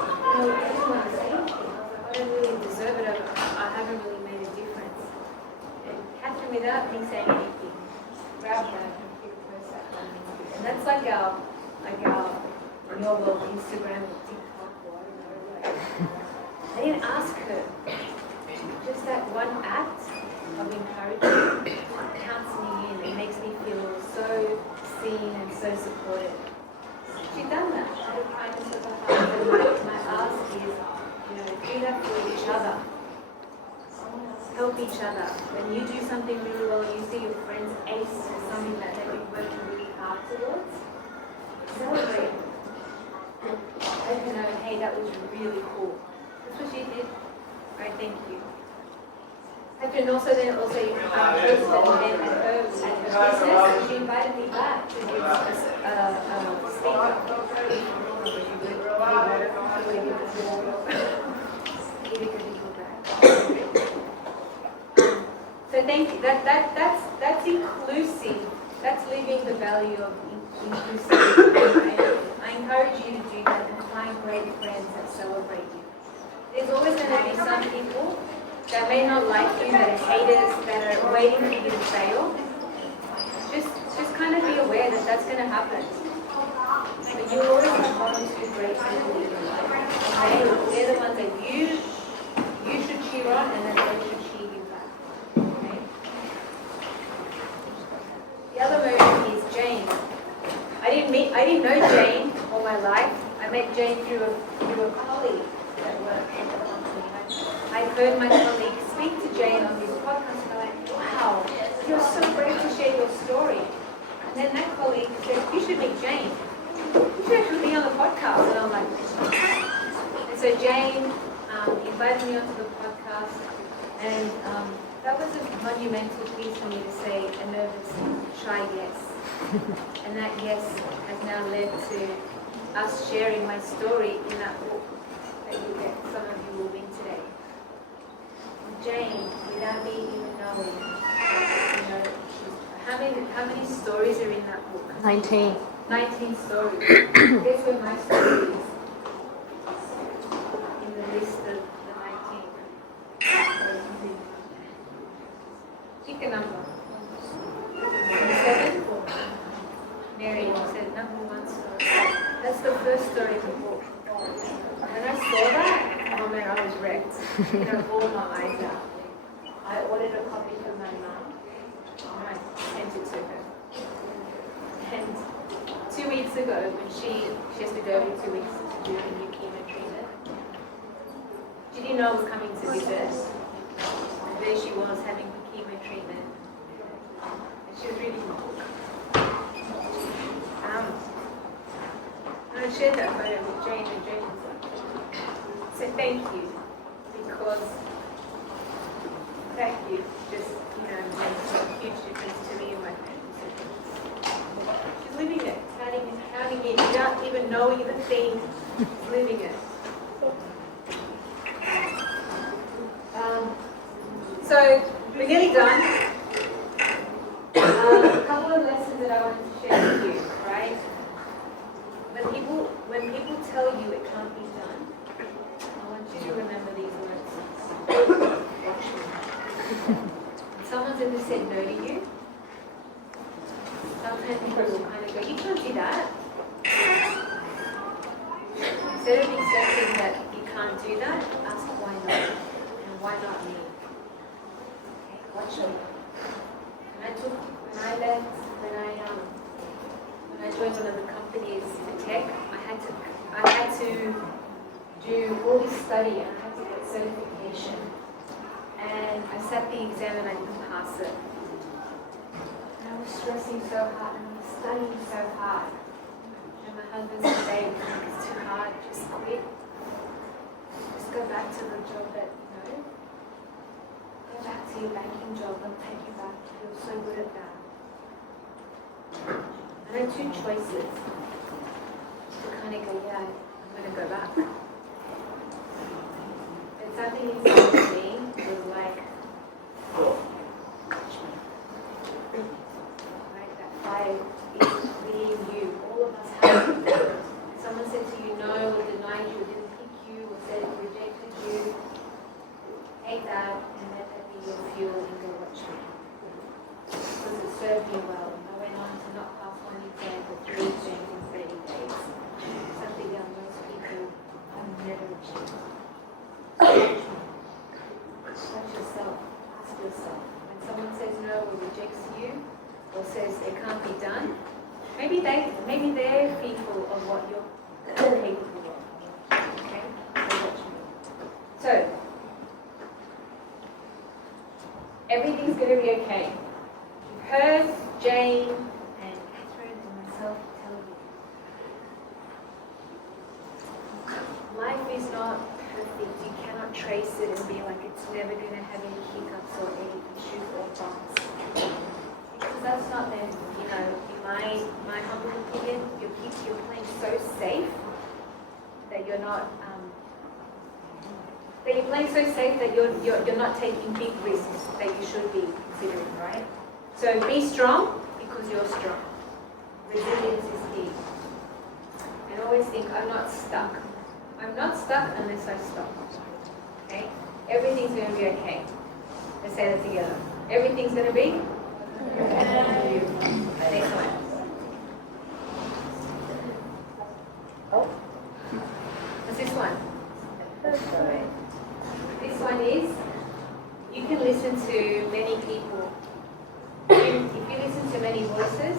didn't want to say anything. I don't really deserve it. I haven't really made a difference. And Catherine, without me saying anything, grabbed that and picked post that on Instagram. And that's like our in your world, Instagram or TikTok or I don't know. Like, I didn't ask her. Just that one act of encouragement counts me in. It makes me feel so seen and so supported. She's done that. Out of kindness of her heart. And my ask is, do that for each other. Help each other. When you do something really well, you see your friends ace something that they've been working really hard towards. Celebrate. Let her know, hey, that was really cool. That's what she did. Alright, thank you. And also posted an event at her business. She invited me back to give a speaker. So thank you. That's inclusive. That's living the value of inclusivity. I encourage you to do that and find great friends that celebrate you. There's always going to be some people that may not like you, that are haters, that are waiting for you to fail. Just kind of be aware that that's going to happen. But you'll always have one or two great people in your life. Okay? They're the ones that you should cheer on, and then they should cheer you back. Okay? The other moment is Jane. I didn't know Jane all my life. I met Jane through a colleague at work. I heard my colleague speak to Jane on this podcast and I'm like, wow, you're so brave to share your story. And then that colleague said, you should meet Jane. You should actually be on the podcast. And I'm like, and so Jane invited me onto the podcast and that was a monumental piece for me to say a nervous, shy yes. And that yes has now led to us sharing my story in that book that some of you will read today. Jane, without me even knowing, how many stories are in that book? 19. 19 stories. Guess where my story is? the first story in the book. When I saw that, oh man, I was wrecked. You know, bawled my eyes out. I ordered a copy for my mum, and I sent it to her. And 2 weeks ago, when she has to go every 2 weeks to do a new chemo treatment, she didn't know I was coming to visit. And there she was having the chemo treatment. And she was reading the book. And I shared that photo with Jane, and Jane was like, so thank you, because thank you just, makes a huge difference to me and my family. She's living it, counting it, without even knowing the thing, she's living it. So, we're nearly done. A couple of lessons that I want to share with you, right? When people tell you it can't be done, I want you to remember these words. Watch me. Someone's ever said no to you. Sometimes people will kind of go, you can't do that. Instead of accepting that you can't do that, ask why not. And why not me? Okay, watch me. When I joined one of the companies for tech, I had to do all this study and I had to get certification. And I sat the exam and I didn't pass it. And I was stressing so hard and I was studying so hard. And my husband said, babe, it's too hard, just quit. Just go back to the job that you know. Go back to your banking job, they'll take you back. You're so good at that. And I had two choices to kind of go, yeah, I'm going to go back. And something inside of me was like, that fire is within you. All of us have it. Someone said to you no, or denied you, or didn't pick you, or said rejected you. Take that and let that be your fuel and go watch me. Because it served me well. I went on to not pass one exam for 3 exams in 30 days. Something that most people have never achieved. Ask yourself. Ask yourself. When someone says no or rejects you, or says it can't be done, maybe they're fearful of what you're capable of. Okay? So watch me. So, everything's going to be okay. You've heard Jane and Catherine and myself tell you. Life is not perfect. You cannot trace it and be like it's never going to have any hiccups or any issues or bumps. Because that's not them. In my humble opinion, you're playing so safe that you're not. That you're playing so safe that you're not taking big risks that you should be considering, right? So be strong because you're strong. Resilience is key. And always think, I'm not stuck. I'm not stuck unless I stop. Okay? Everything's going to be okay. Let's say that together. Everything's going to be okay. Next one. Oh. What's this one? This one is, you can listen to many people. If you listen to many voices,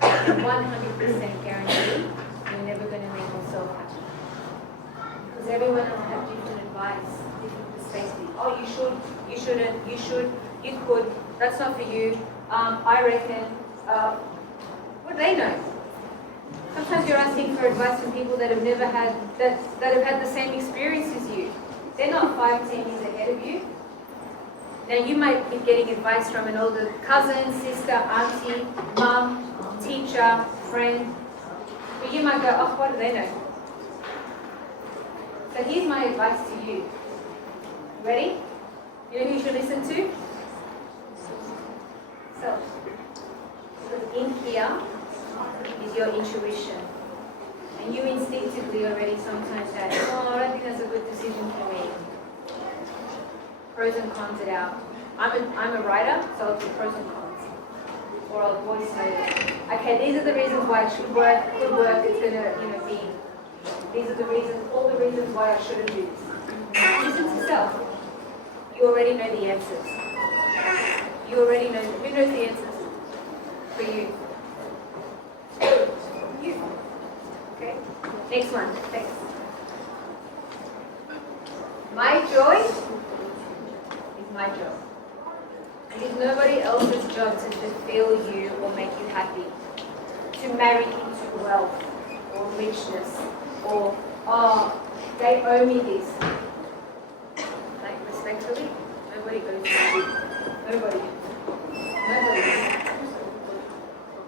I 100% guarantee you're never going to make yourself happy. Because everyone will have different advice, different perspectives. Oh, you should, you shouldn't, you should, you could, that's not for you. I reckon, what do they know? Sometimes you're asking for advice from people that have never had, that have had the same experience as you. They're not 5, 10 years ahead of you. Now you might be getting advice from an older cousin, sister, auntie, mum, teacher, friend. But you might go, oh, what do they know? So here's my advice to you. Ready? You know who you should listen to? Self. Because in here is your intuition. And you instinctively already sometimes say, oh, I don't think that's a good decision for me. Pros and cons it out. I'm a writer, so I'll do pros and cons. Or I'll voice note it. Okay, these are the reasons why it should work, could work, it's going to be These are the reasons, all the reasons why I shouldn't do this. Listen to self. You already know the answers. You already know. Who knows the answers? For you. You. Okay. Next one. Thanks. My joy is my job. It is nobody else's job to fulfill you or make you happy. To marry into wealth or richness or, oh, they owe me this. Like, respectfully, nobody owes you. Nobody. Nobody.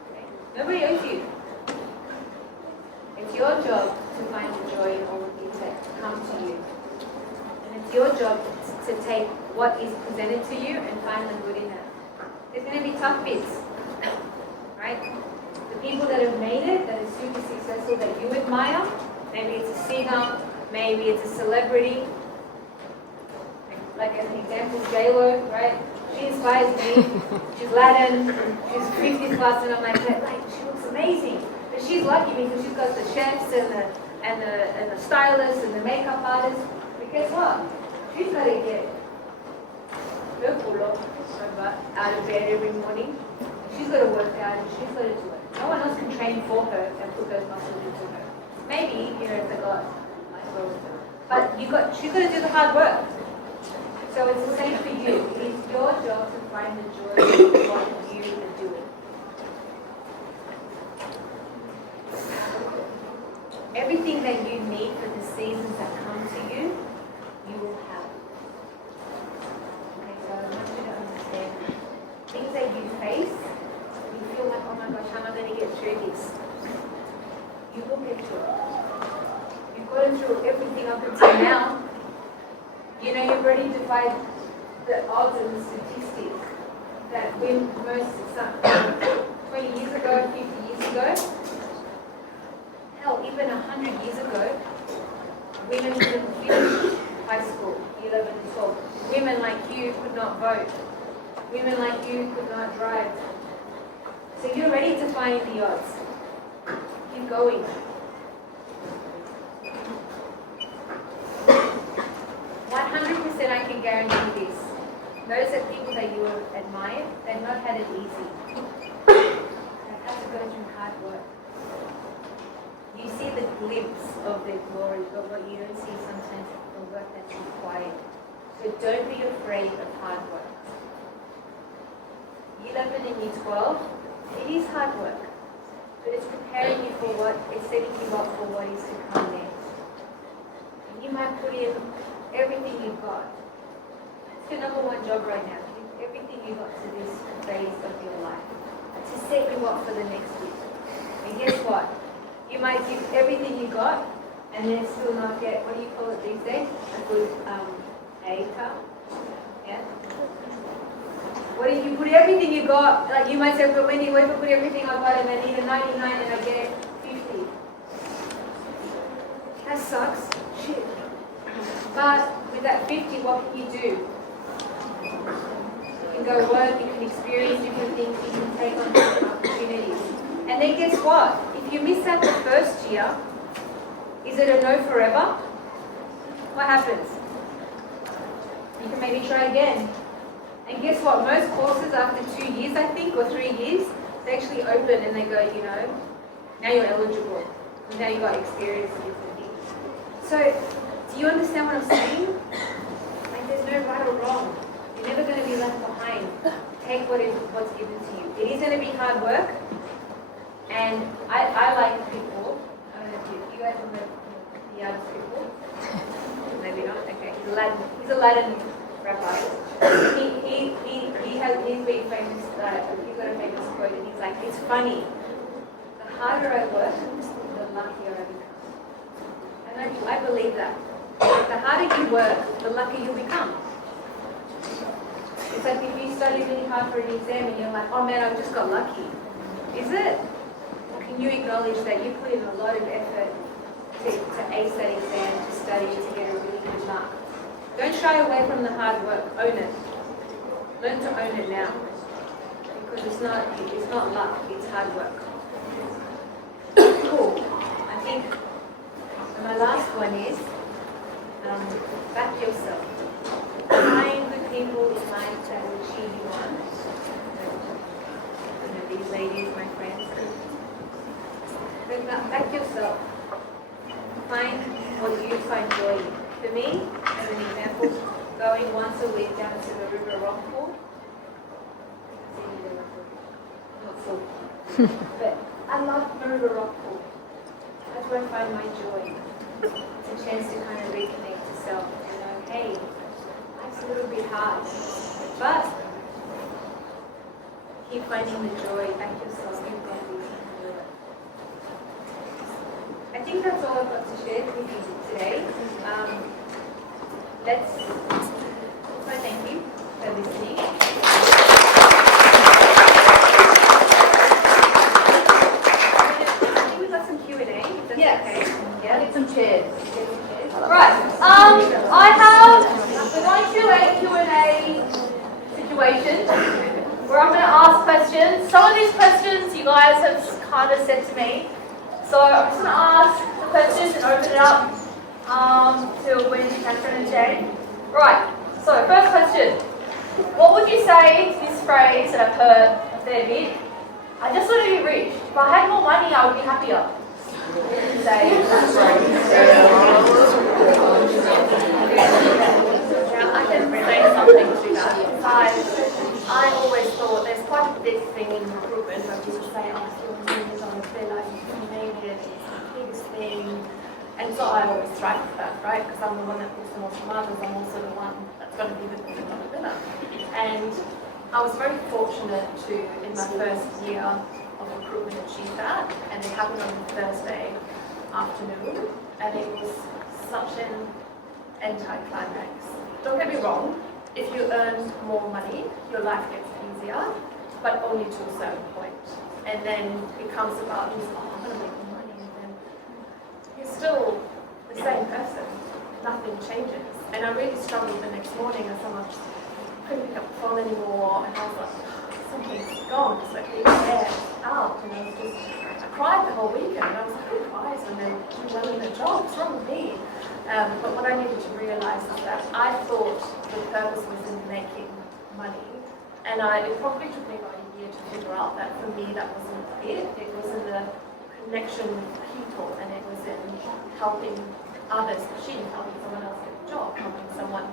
Okay. Nobody owes you. It's your job to find the joy in all of these that come to you. And it's your job to take what is presented to you and find the good in it. There's going to be tough bits, right? The people that have made it, that are super successful, that you admire, maybe it's a singer, maybe it's a celebrity. Like as an example, J-Lo, right? She inspires me. She's Latin, she's 50 plus, and I'm like, she looks amazing. But she's lucky because she's got the chefs and the stylists and the makeup artists. But guess what? She's got to get her culo out of bed every morning. She's got to work out and she's got to do it. No one else can train for her and put those muscles into her. Maybe, if the God might as well with her. But she's got to do the hard work. So it's the same for you. It is your job to find the joy in what you are doing. Everything that you need for the seasons that come to you, you will have. Okay, so I want you to understand things that you face, you feel like, oh my gosh, how am I going to get through this? You will get through it. You've gotten through everything up until now. You know, you've already defied the odds and the statistics that when most, 20 years ago, 50 years ago, hell, even 100 years ago, women couldn't finish high school, 11 and 12. Women like you could not vote. Women like you could not drive. So you're ready to find the odds. Keep going. 100% I can guarantee this. Those are people that you admire, they've not had it easy. They've had to go through hard work. You see the glimpse of their glory, but what you don't see sometimes is the work that's required. So don't be afraid of hard work. Year 11 and year 12, it is hard work, but it's preparing you for what, it's setting you up for what is to come next. And you might put in everything you've got. It's your number one job right now. Give everything you got to this phase of your life to set you up for the next week. And guess what? You might give everything you got and then still not get, what do you call it these days? A good A-car? Yeah? What if you put everything you got, like you might say, but Wendy, what if I put everything I got and I need a 99 and I get 50? That sucks. Shit. But with that 50, what can you do? You can go work, you can experience different things, you can take on different opportunities. And then guess what? If you miss out the first year, is it a no forever? What happens? You can maybe try again. And guess what? Most courses after 2 years, I think, or 3 years, they actually open and they go, you know, now you're eligible. And now you've got experience in different things. So, do you understand what I'm saying? Like, there's no right or wrong. You're never going to be left behind. Take what's given to you. It is going to be hard work. And I like people. I don't know if you guys know the artist people. Maybe not. Okay, he's a Latin rapper. He's very famous. He's got a famous quote, and he's like, "It's funny. The harder I work, the luckier I become." And I believe that. The harder you work, the luckier you become. It's like if you study really hard for an exam and you're like, "Oh man, I just got lucky." Is it? Can you acknowledge that you put in a lot of effort to ace that exam, to study, to get a really good mark? Don't shy away from the hard work. Own it. Learn to own it now. Because it's not luck, it's hard work. Cool. I think my last one is back yourself. Find the people in life that will cheer you on. These ladies, my friends. Back yourself. Find what you find joy in. For me, as an example, going once a week down to the river Rockpool. Not full. But I love the river Rockpool. That's where I find my joy. It's a chance to kind of reconnect to self and know, hey, life's a little bit hard, but keep finding the joy, back yourself, keep going, you can do it. I think that's all I've got to share with you today. Let's thank you for listening. I think we've got some Q&A, if that's okay. Yeah, get some chairs. Right. We're going to a Q&A situation where I'm going to ask questions. Some of these questions you guys have kind of said to me. So I'm just going to ask the questions and open it up to Wendy, Catherine and Jane. Right. So first question. What would you say to this phrase that I've heard a fair bit? I just want to be rich. If I had more money, I would be happier. Say I can say something to that. I always thought there's quite a big thing in recruitment where people say, oh, your name is on their life, you made it, it's the biggest thing. And so I always strive for that, right? Because I'm the one that puts the most from others, I'm also the one that's going to be the winner. And I was very fortunate to, in my first year of recruitment, achieve that. And it happened on Thursday afternoon. And it was such an anticlimax. Don't get me wrong, if you earn more money, your life gets easier, but only to a certain point. And then it comes about, I'm going to make more money, and then you're still the same person. Nothing changes. And I really struggled the next morning as I couldn't pick up the phone anymore, and I was like, something's gone, it's like the air out, and I cried the whole weekend. I was like, who cries when they're well in their job? What's wrong with me? But what I needed to realize is that I thought the purpose was in making money, and it probably took me about a year to figure out that for me that wasn't it. It was in the connection with people, and it was in helping others achieve, helping someone else get a job, helping someone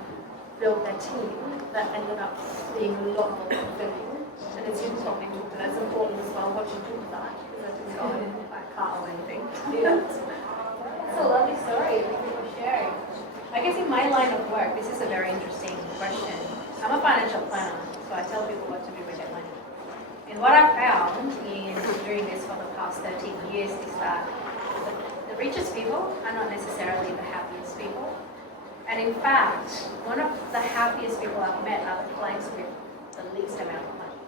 build their team. That ended up being a lot more fulfilling. And as you probably talked about, that's important as well, what you do with that, because I didn't go and buy a car or anything. That's a lovely story. Thank you for sharing. I guess in my line of work, this is a very interesting question. I'm a financial planner, so I tell people what to do with their money. And what I've found in doing this for the past 13 years is that the richest people are not necessarily the happiest people. And in fact, one of the happiest people I've met are the clients with the least amount of money.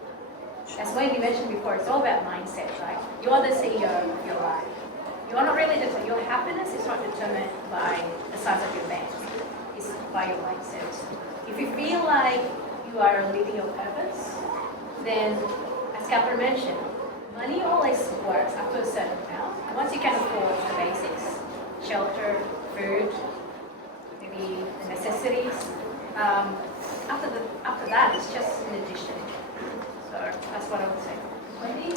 As Wendy mentioned before, it's all about mindset, right? You're the CEO of your life. You're not really determined. Your happiness is not determined by the size of your bank. It's by your mindset. If you feel like you are living your purpose, then, as Catherine mentioned, money always works up to a certain amount. And once you can afford the basics, shelter, food, maybe the necessities, after that, it's just an addition. So that's what I would say. Wendy,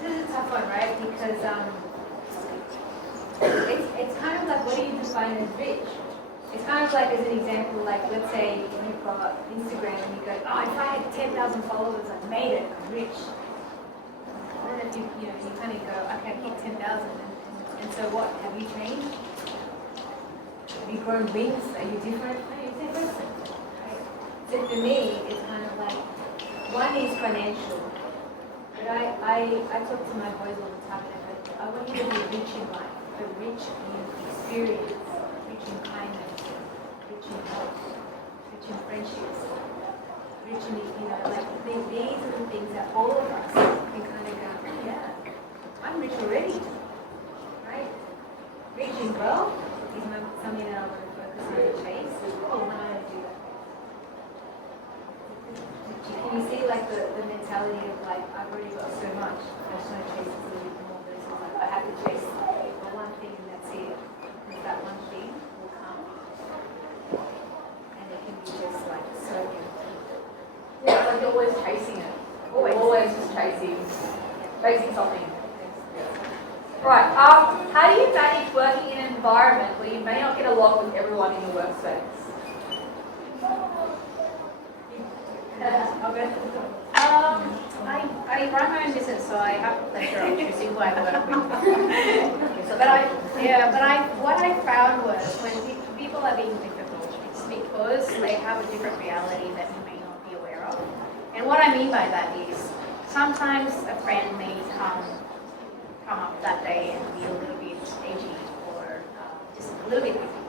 this is a tough one, right? Because it's kind of like, what do you define as rich? It's kind of like, as an example, like let's say you've got Instagram and you go, oh, if I had 10,000 followers, I've made it, I'm rich. And then if you kind of go, okay, I hit 10,000, and so what? Have you changed? Have you grown wings? Are you different? No, you're the same person. Right? So for me, it's kind of like, one is financial. But I talk to my boys all the time, and I want you to be rich in life, but rich in experience, rich in kindness, rich in health, rich in friendships, rich in, these are the things that all of us can kind of go, yeah, I'm rich already, right? Rich in wealth is something that I want to focus on and chase. Oh, when I do that. Can you see like the mentality of like, I've already got so much, I just want to chase a little bit more versus like, I have to chase the one thing and that's it. facing something. Right, how do you manage working in an environment where you may not get along with everyone in your workspace? I'll go. I run my own business, so I have the pleasure of choosing who I work with. What I found was when people are being difficult, it's because they have a different reality that you may not be aware of. And what I mean by that is sometimes a friend may come up that day and be a little bit edgy or just a little bit picky.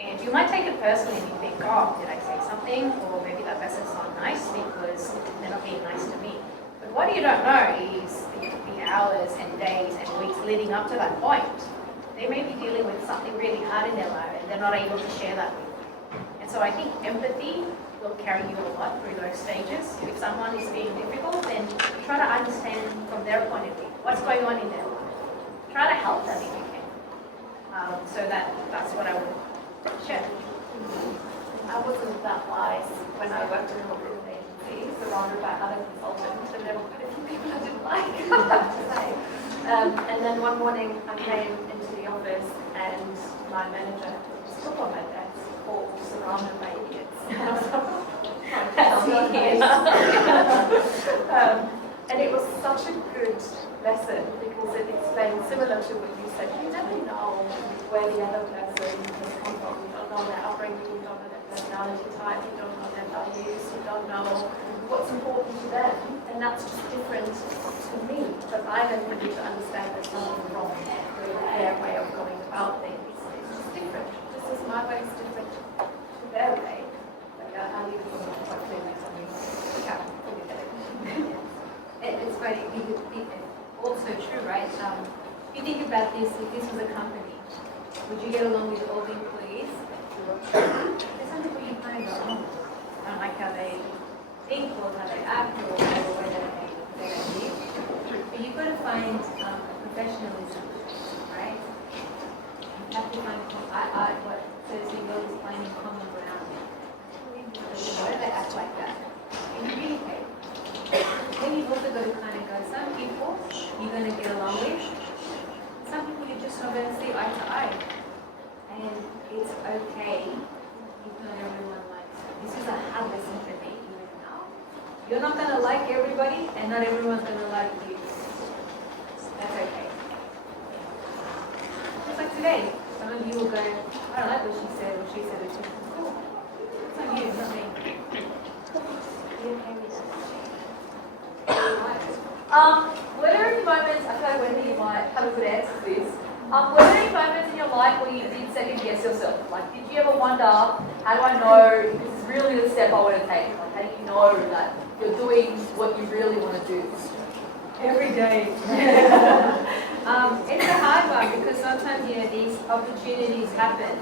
And you might take it personally and you think, oh, did I say something? Or maybe that person's not nice because they're not being nice to me. But what you don't know is the hours and days and weeks leading up to that point. They may be dealing with something really hard in their life and they're not able to share that with you. And so I think empathy will carry you a lot through those stages. If someone is being difficult, then try to understand from their point of view what's going on in their life. Try to help them if you can. So that's what I would share. I wasn't that wise when I worked in a recruitment agency, surrounded by other consultants, and there were quite a few people I didn't like, I have to say. And then one morning I came into the office and my manager just put on my desk, all surrounded by idiots. And I was like, and it was such a good lesson because it explained, similar to what you said, you never know where the other person has come from. You don't know their upbringing, you don't know their personality type, you don't know their values, you don't know what's important to them. And that's just different to me. But I then need to understand there's something wrong with their way of going about things. It's just different. Just as my way is different to their way. Like I leave it quite clearly to me. Yeah, fully get it. It's funny, also true, right? If you think about this, if this was a company, would you get along with all the employees? There's some people you kind of go, oh, I don't like how they think or how they act or the way that they live. But you've got to find professionalism, right? You have to find what Thursday World is finding common ground. Why do they act like that? And communicate. Then you've also got to kind of go, some people you're going to get along with, some people you're just not going to see eye to eye. And it's okay if not everyone likes you. This is a hard lesson for me even now. You're not going to like everybody and not everyone's going to like you. That's okay. Just like today, some of you will go, I don't like what she said or she said it too. Cool. It's not you, it's not me. Be okay with that. Were there any moments, I feel like Wendy, you might have a good answer to this. Were there any moments in your life where you did second guess yourself? Like, did you ever wonder, how do I know this is really the step I want to take? Like, how do you know that you're doing what you really want to do? Every day. It's a hard one because sometimes, these opportunities happen.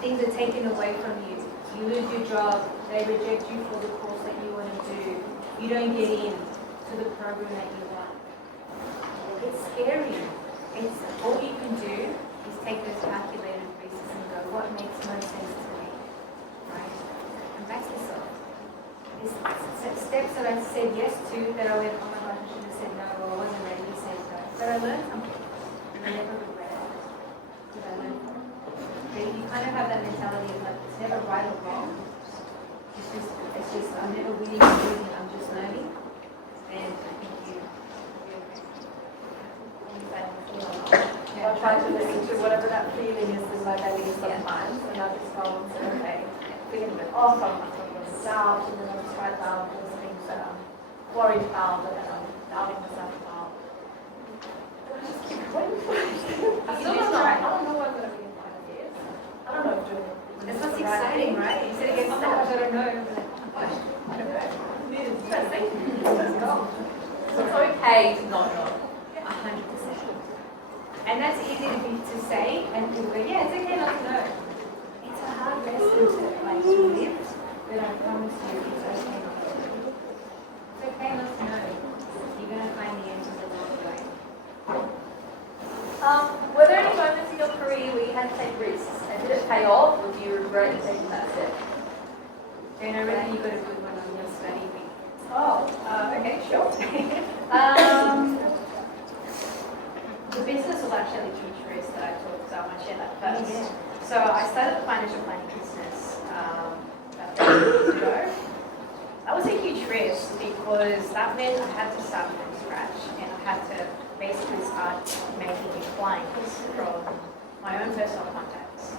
Things are taken away from you. You lose your job. They reject you for the course that you want to do. You don't get in to the program that you want. It's scary. It's all you can do is take those calculated risks and go, what makes most sense to me, right? And back yourself. There's steps that I said yes to that I went, oh my gosh, I should have said no, or I wasn't ready to say no. But I learned something, and I never regret it. Because I learned from it. But you kind of have that mentality of like, it's never right or wrong. It's just I'm never winning or losing, I'm just learning. And I think I'll try to listen to whatever that feeling is in my belly sometimes, and I'll just go and say, okay, feeling a bit off, I'm doubt, and then I'll just write down those things that I'm worried about, and then I'm doubting myself about. I just keep going for it. I still don't know. I don't know what I'm going to be in 5 years. I don't know if doing it. that's what's exciting, right? Instead of getting stuck, I don't know. I'm like, oh gosh, I don't know. Interesting. Let's go. So it's okay to not know. 100%. And that's easy to say, and people go, yeah, it's okay not to know. It's a hard lesson to live, but I promise you, it's okay not to know. It's okay not to know. You're going to find the answers along the way. Were there any moments in your career where you had to take risks, and did it pay off, or do you regret taking that step? And I reckon you got a good one on your study week. Oh, okay, sure. So I started the financial planning business about 3 years ago. That was a huge risk because that meant I had to start from scratch and I had to basically start making new clients from my own personal contacts.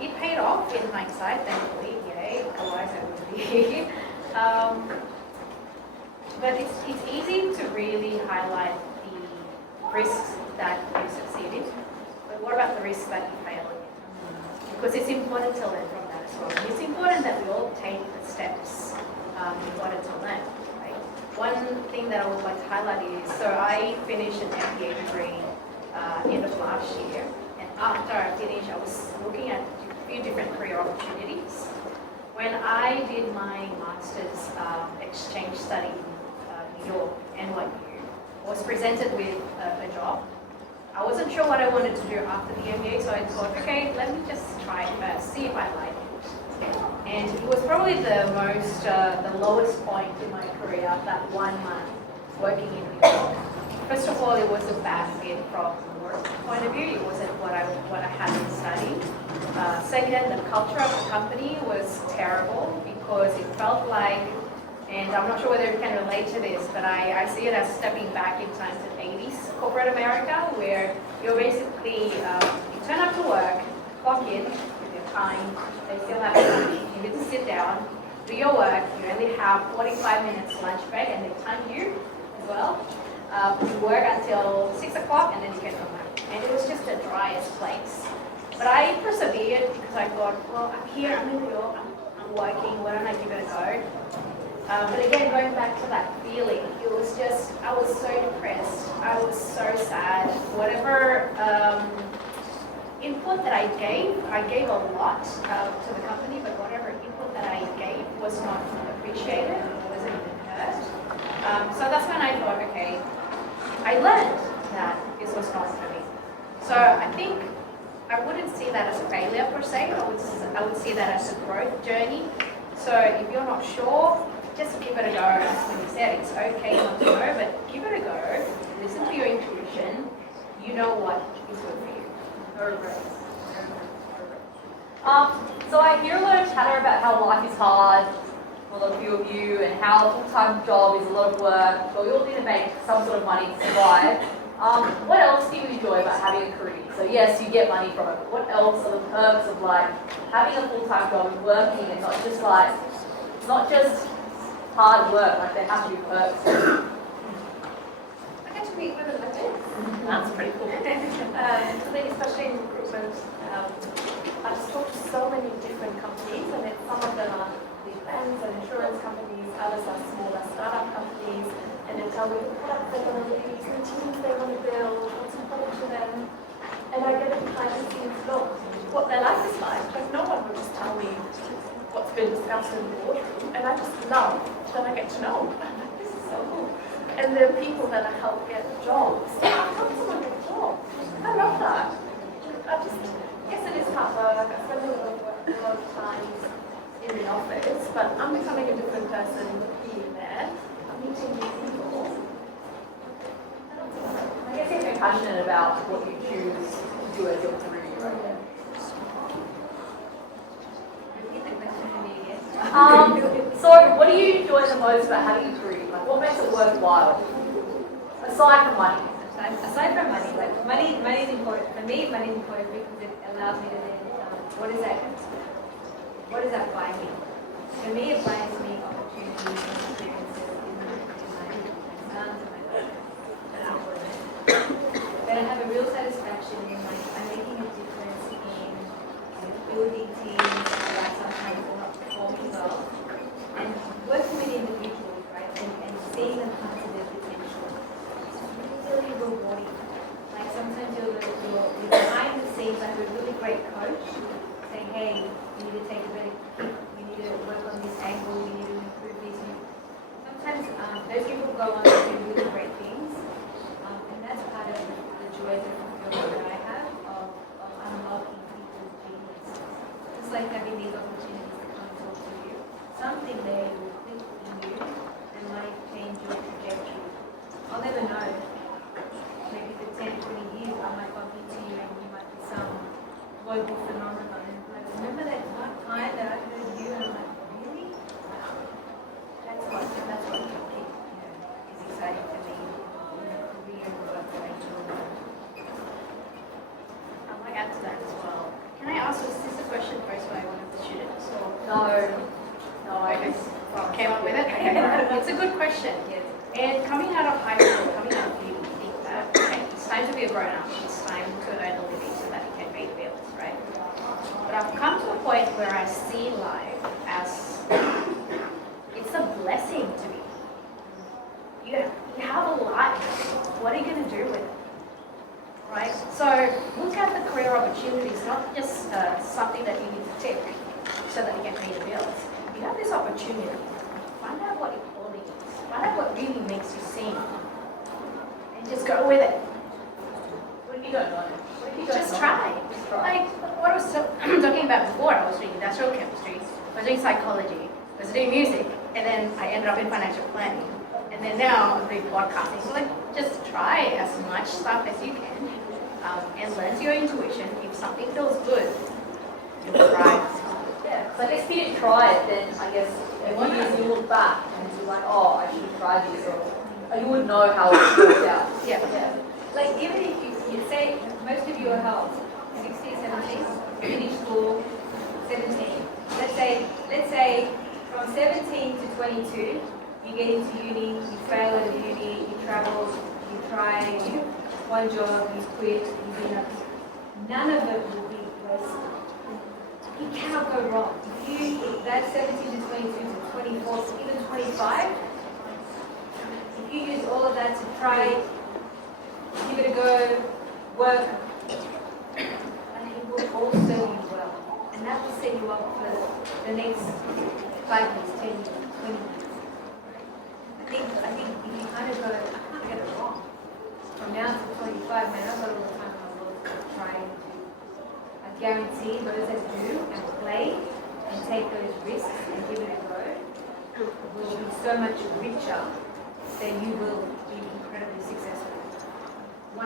It paid off in hindsight, thankfully, yay, otherwise I wouldn't be here. But it's easy to really highlight the risks that you succeed in, but what about the risks that you fail in? Because it's important to learn from that as well. And it's important that we all take the steps in order to learn, right? One thing that I would like to highlight is, so I finished an MBA degree end of last year, and after I finished, I was looking at a few different career opportunities. When I did my master's exchange study in New York, NYU, I was presented with a job. I wasn't sure what I wanted to do after the MBA, so I thought, okay, let me just try it first, see if I like it. And it was probably the lowest point in my career, that 1 month working in New York. First of all, it was a bad fit from the work point of view. It wasn't what I had been studying. Second, the culture of the company was terrible because it felt like, and I'm not sure whether you can relate to this, but I see it as stepping back in time to 80s corporate America, where you're basically, you turn up to work, clock in with your time, they still have lunch, you need to sit down, do your work, you only have 45 minutes lunch break, and they time you as well. You work until 6 o'clock and then you get home. And it was just the driest place. But I persevered because I thought, well, I'm here, I'm in New York, I'm working, why don't I give it a go? But again, going back to that feeling, it was just, I was so depressed, I was so sad. Whatever input that I gave a lot to the company, but whatever input that I gave was not appreciated, it wasn't even heard. So that's when I thought, okay, I learned that this was not for me. So I think I wouldn't see that as a failure per se, I would see that as a growth journey. So if you're not sure, just give it a go. As when you said, it's okay not to know, but give it a go. Listen to your intuition. You know what is good for you. No regrets. So I hear a lot of chatter about how life is hard for a few of you and how a full-time job is a lot of work, but we all need to make some sort of money to survive. What else do you enjoy about having a career? So yes, you get money from it, but what else are the perks of like having a full-time job and working and not just like, it's not just hard work, like there have to be perks. I get to meet women like this. That's pretty cool. I think especially in recruitment, I just talk to so many different companies, and some of them are big banks and insurance companies, others are smaller startup companies, and they tell me the products they're going to use, the teams they want to build, what's important to them. And I get a behind the scenes look what their life is like. Like no one will just tell me what's been discussed in the boardroom, and I just love that I get to know. I'm like, this is so cool. And there are people that I help get jobs. How can someone get a job? I love that. Yes, it is hard work. I spend a lot of time in the office, but I'm becoming a different person being there. I'm meeting new people. I guess if you're passionate about what you choose to do as your career, right? Repeat the question for me again. So what do you enjoy the most about having a career? Like what makes it worthwhile? Aside from money. Aside from money, like money is important. For me, money is important because it allows me to then, what does that buy me? For me, it buys me opportunities and experiences in my sons and my daughters. That's important. Then I have a real satisfaction in like, I'm making a difference in building teams that sometimes are not performing well. And working with individuals, right, and seeing them come to their potential. Really rewarding. Like sometimes you're behind the scenes like a really great coach saying, hey, you need to take a better kick, you need to work on this angle, you need to improve this. Sometimes those people go on to do really great things, and that's part of the joy and fulfillment that I have of unlocking people's genius. It's like having these opportunities to come talk to you. Something there will click in you and might change your trajectory. I'll never know. Maybe for 10, 20 years, I might bump into you and you might be some global phenomenon. It's a good question. And coming out of high school, coming out of uni, you think that, okay, it's time to be a grown-up. It's time to earn a living so that you can pay bills, right? But I've come to a point where I see life as it's a blessing to me. You have a life. What are you going to do with it? Right? So look at the career opportunities, not just something that you need to tick so that you can pay the bills. You have this opportunity. Find out what your calling is. Find out what really makes you sing. And just go with it. What if you don't know? What if you don't Just know? try. Just try. Like what I was talking about before, I was doing industrial chemistry, I was doing psychology, I was doing music, and then I ended up in financial planning. And then now I'm doing podcasting. So like just try as much stuff as you can and learn to your intuition. If something feels good, try. Yeah, so I guess if you didn't try it, then I guess in 1 year you look back and you're like, oh, I should have tried this, or you would know how it worked out. Yeah. Yeah. Like even if you say most of you are how 16, 17, finish school 17. Let's say from 17 to 22, you get into uni, you fail at uni, you travel, you try one job, you quit, you do nothing. None of it will be wasted. You cannot go wrong. If that's 17 to 22 to 24, even 25, if you use all of that to try, give it a go, work, and it will all serve you well. And that will set you up for the next 5 years, 10 years, 20 years. I think if you kind of go, I can't get it wrong. From now to 25, man, I've got all the time in the world to try and do. I guarantee those that do and play and take those risks and give it a go will be so much richer that you will be incredibly successful. 100%.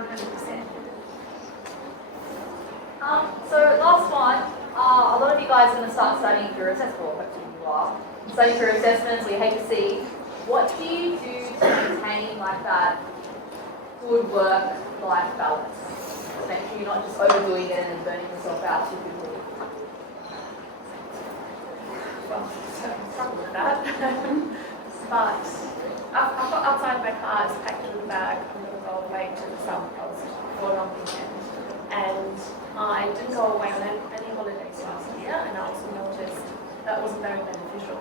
So last one, a lot of you guys are going to start studying for your assessment, well, hopefully you are, studying for your assessments or your HSC. What do you do to maintain like that good work-life balance? Make sure you're not just overdoing it and then burning yourself out too quickly. Well, I struggle with that. But I've got outside my car, it's packed in the bag. I'm going to go away to the South Coast for a long weekend. And I didn't go away on any holidays last year, and I also noticed that wasn't very beneficial.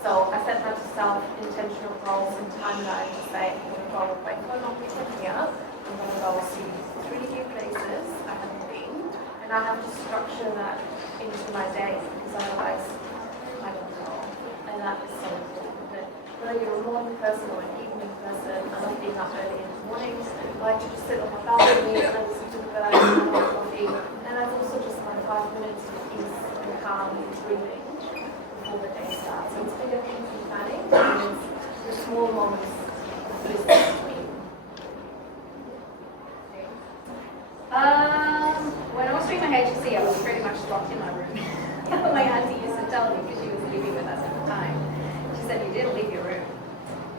So I set myself intentional goals and timeline to say I'm going to go away for a long weekend here. I'm going to go see 3 new places I haven't been, and I have to structure that into my day because otherwise I don't know. And that is so important. Whether you're a morning person or an evening person, I love being up early in the mornings. I like to just sit on my balcony and listen to the birds and have coffee. And that's also just my 5 minutes of peace and calm and breathing before the day starts. So it's bigger things than planning, and it's the small moments of bliss between. When I was doing my HSC, I was pretty much locked in my room. My auntie used to tell me because she was living with us at the time. She said, you didn't leave your room.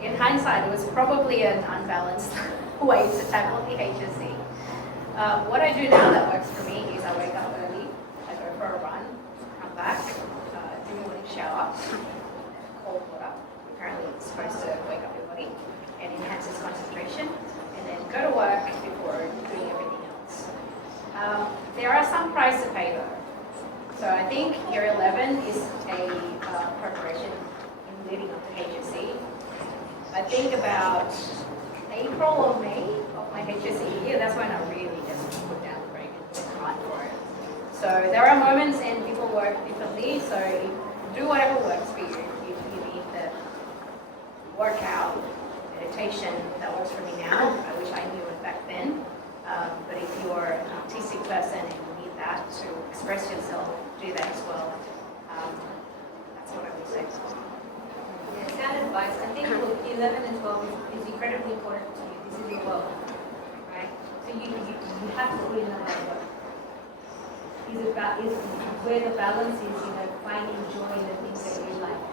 In hindsight, it was probably an unbalanced way to tackle the HSC. What I do now that works for me is I wake up early, I go for a run, come back, do a morning shower, cold water. Apparently it's supposed to wake up your body and enhances concentration, and then go to work before doing everything else. There are some price to pay though. So I think year 11 is a preparation in leading up to HSC. I think about April or May of my HSC year, that's when I really just put down the brake and work hard for it. So there are moments and people work differently, so do whatever works for you. If you need the workout, meditation, that works for me now. I wish I knew it back then. But if you're an artistic person and you need that to express yourself, do that as well. That's what I would say. Yeah, sound advice. I think look, 11 and 12 is incredibly important to you. This is your world, right? So you have to put in the hard work. Is where the balance is, finding joy in the things that you like.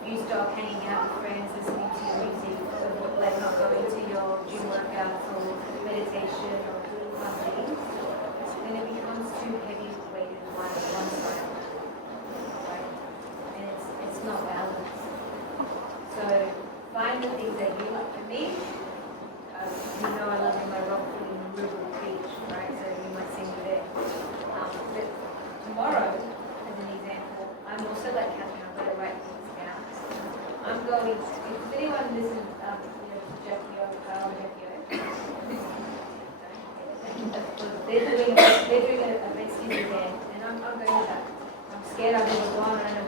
If you start hanging out with friends, listening to your music, or like not going to your gym workouts or meditation or doing something, then it becomes too heavy weighted on one side. Right? And it's not balanced. So find they're doing a best event, and I'm going with that. I'm scared I've never gone, I don't know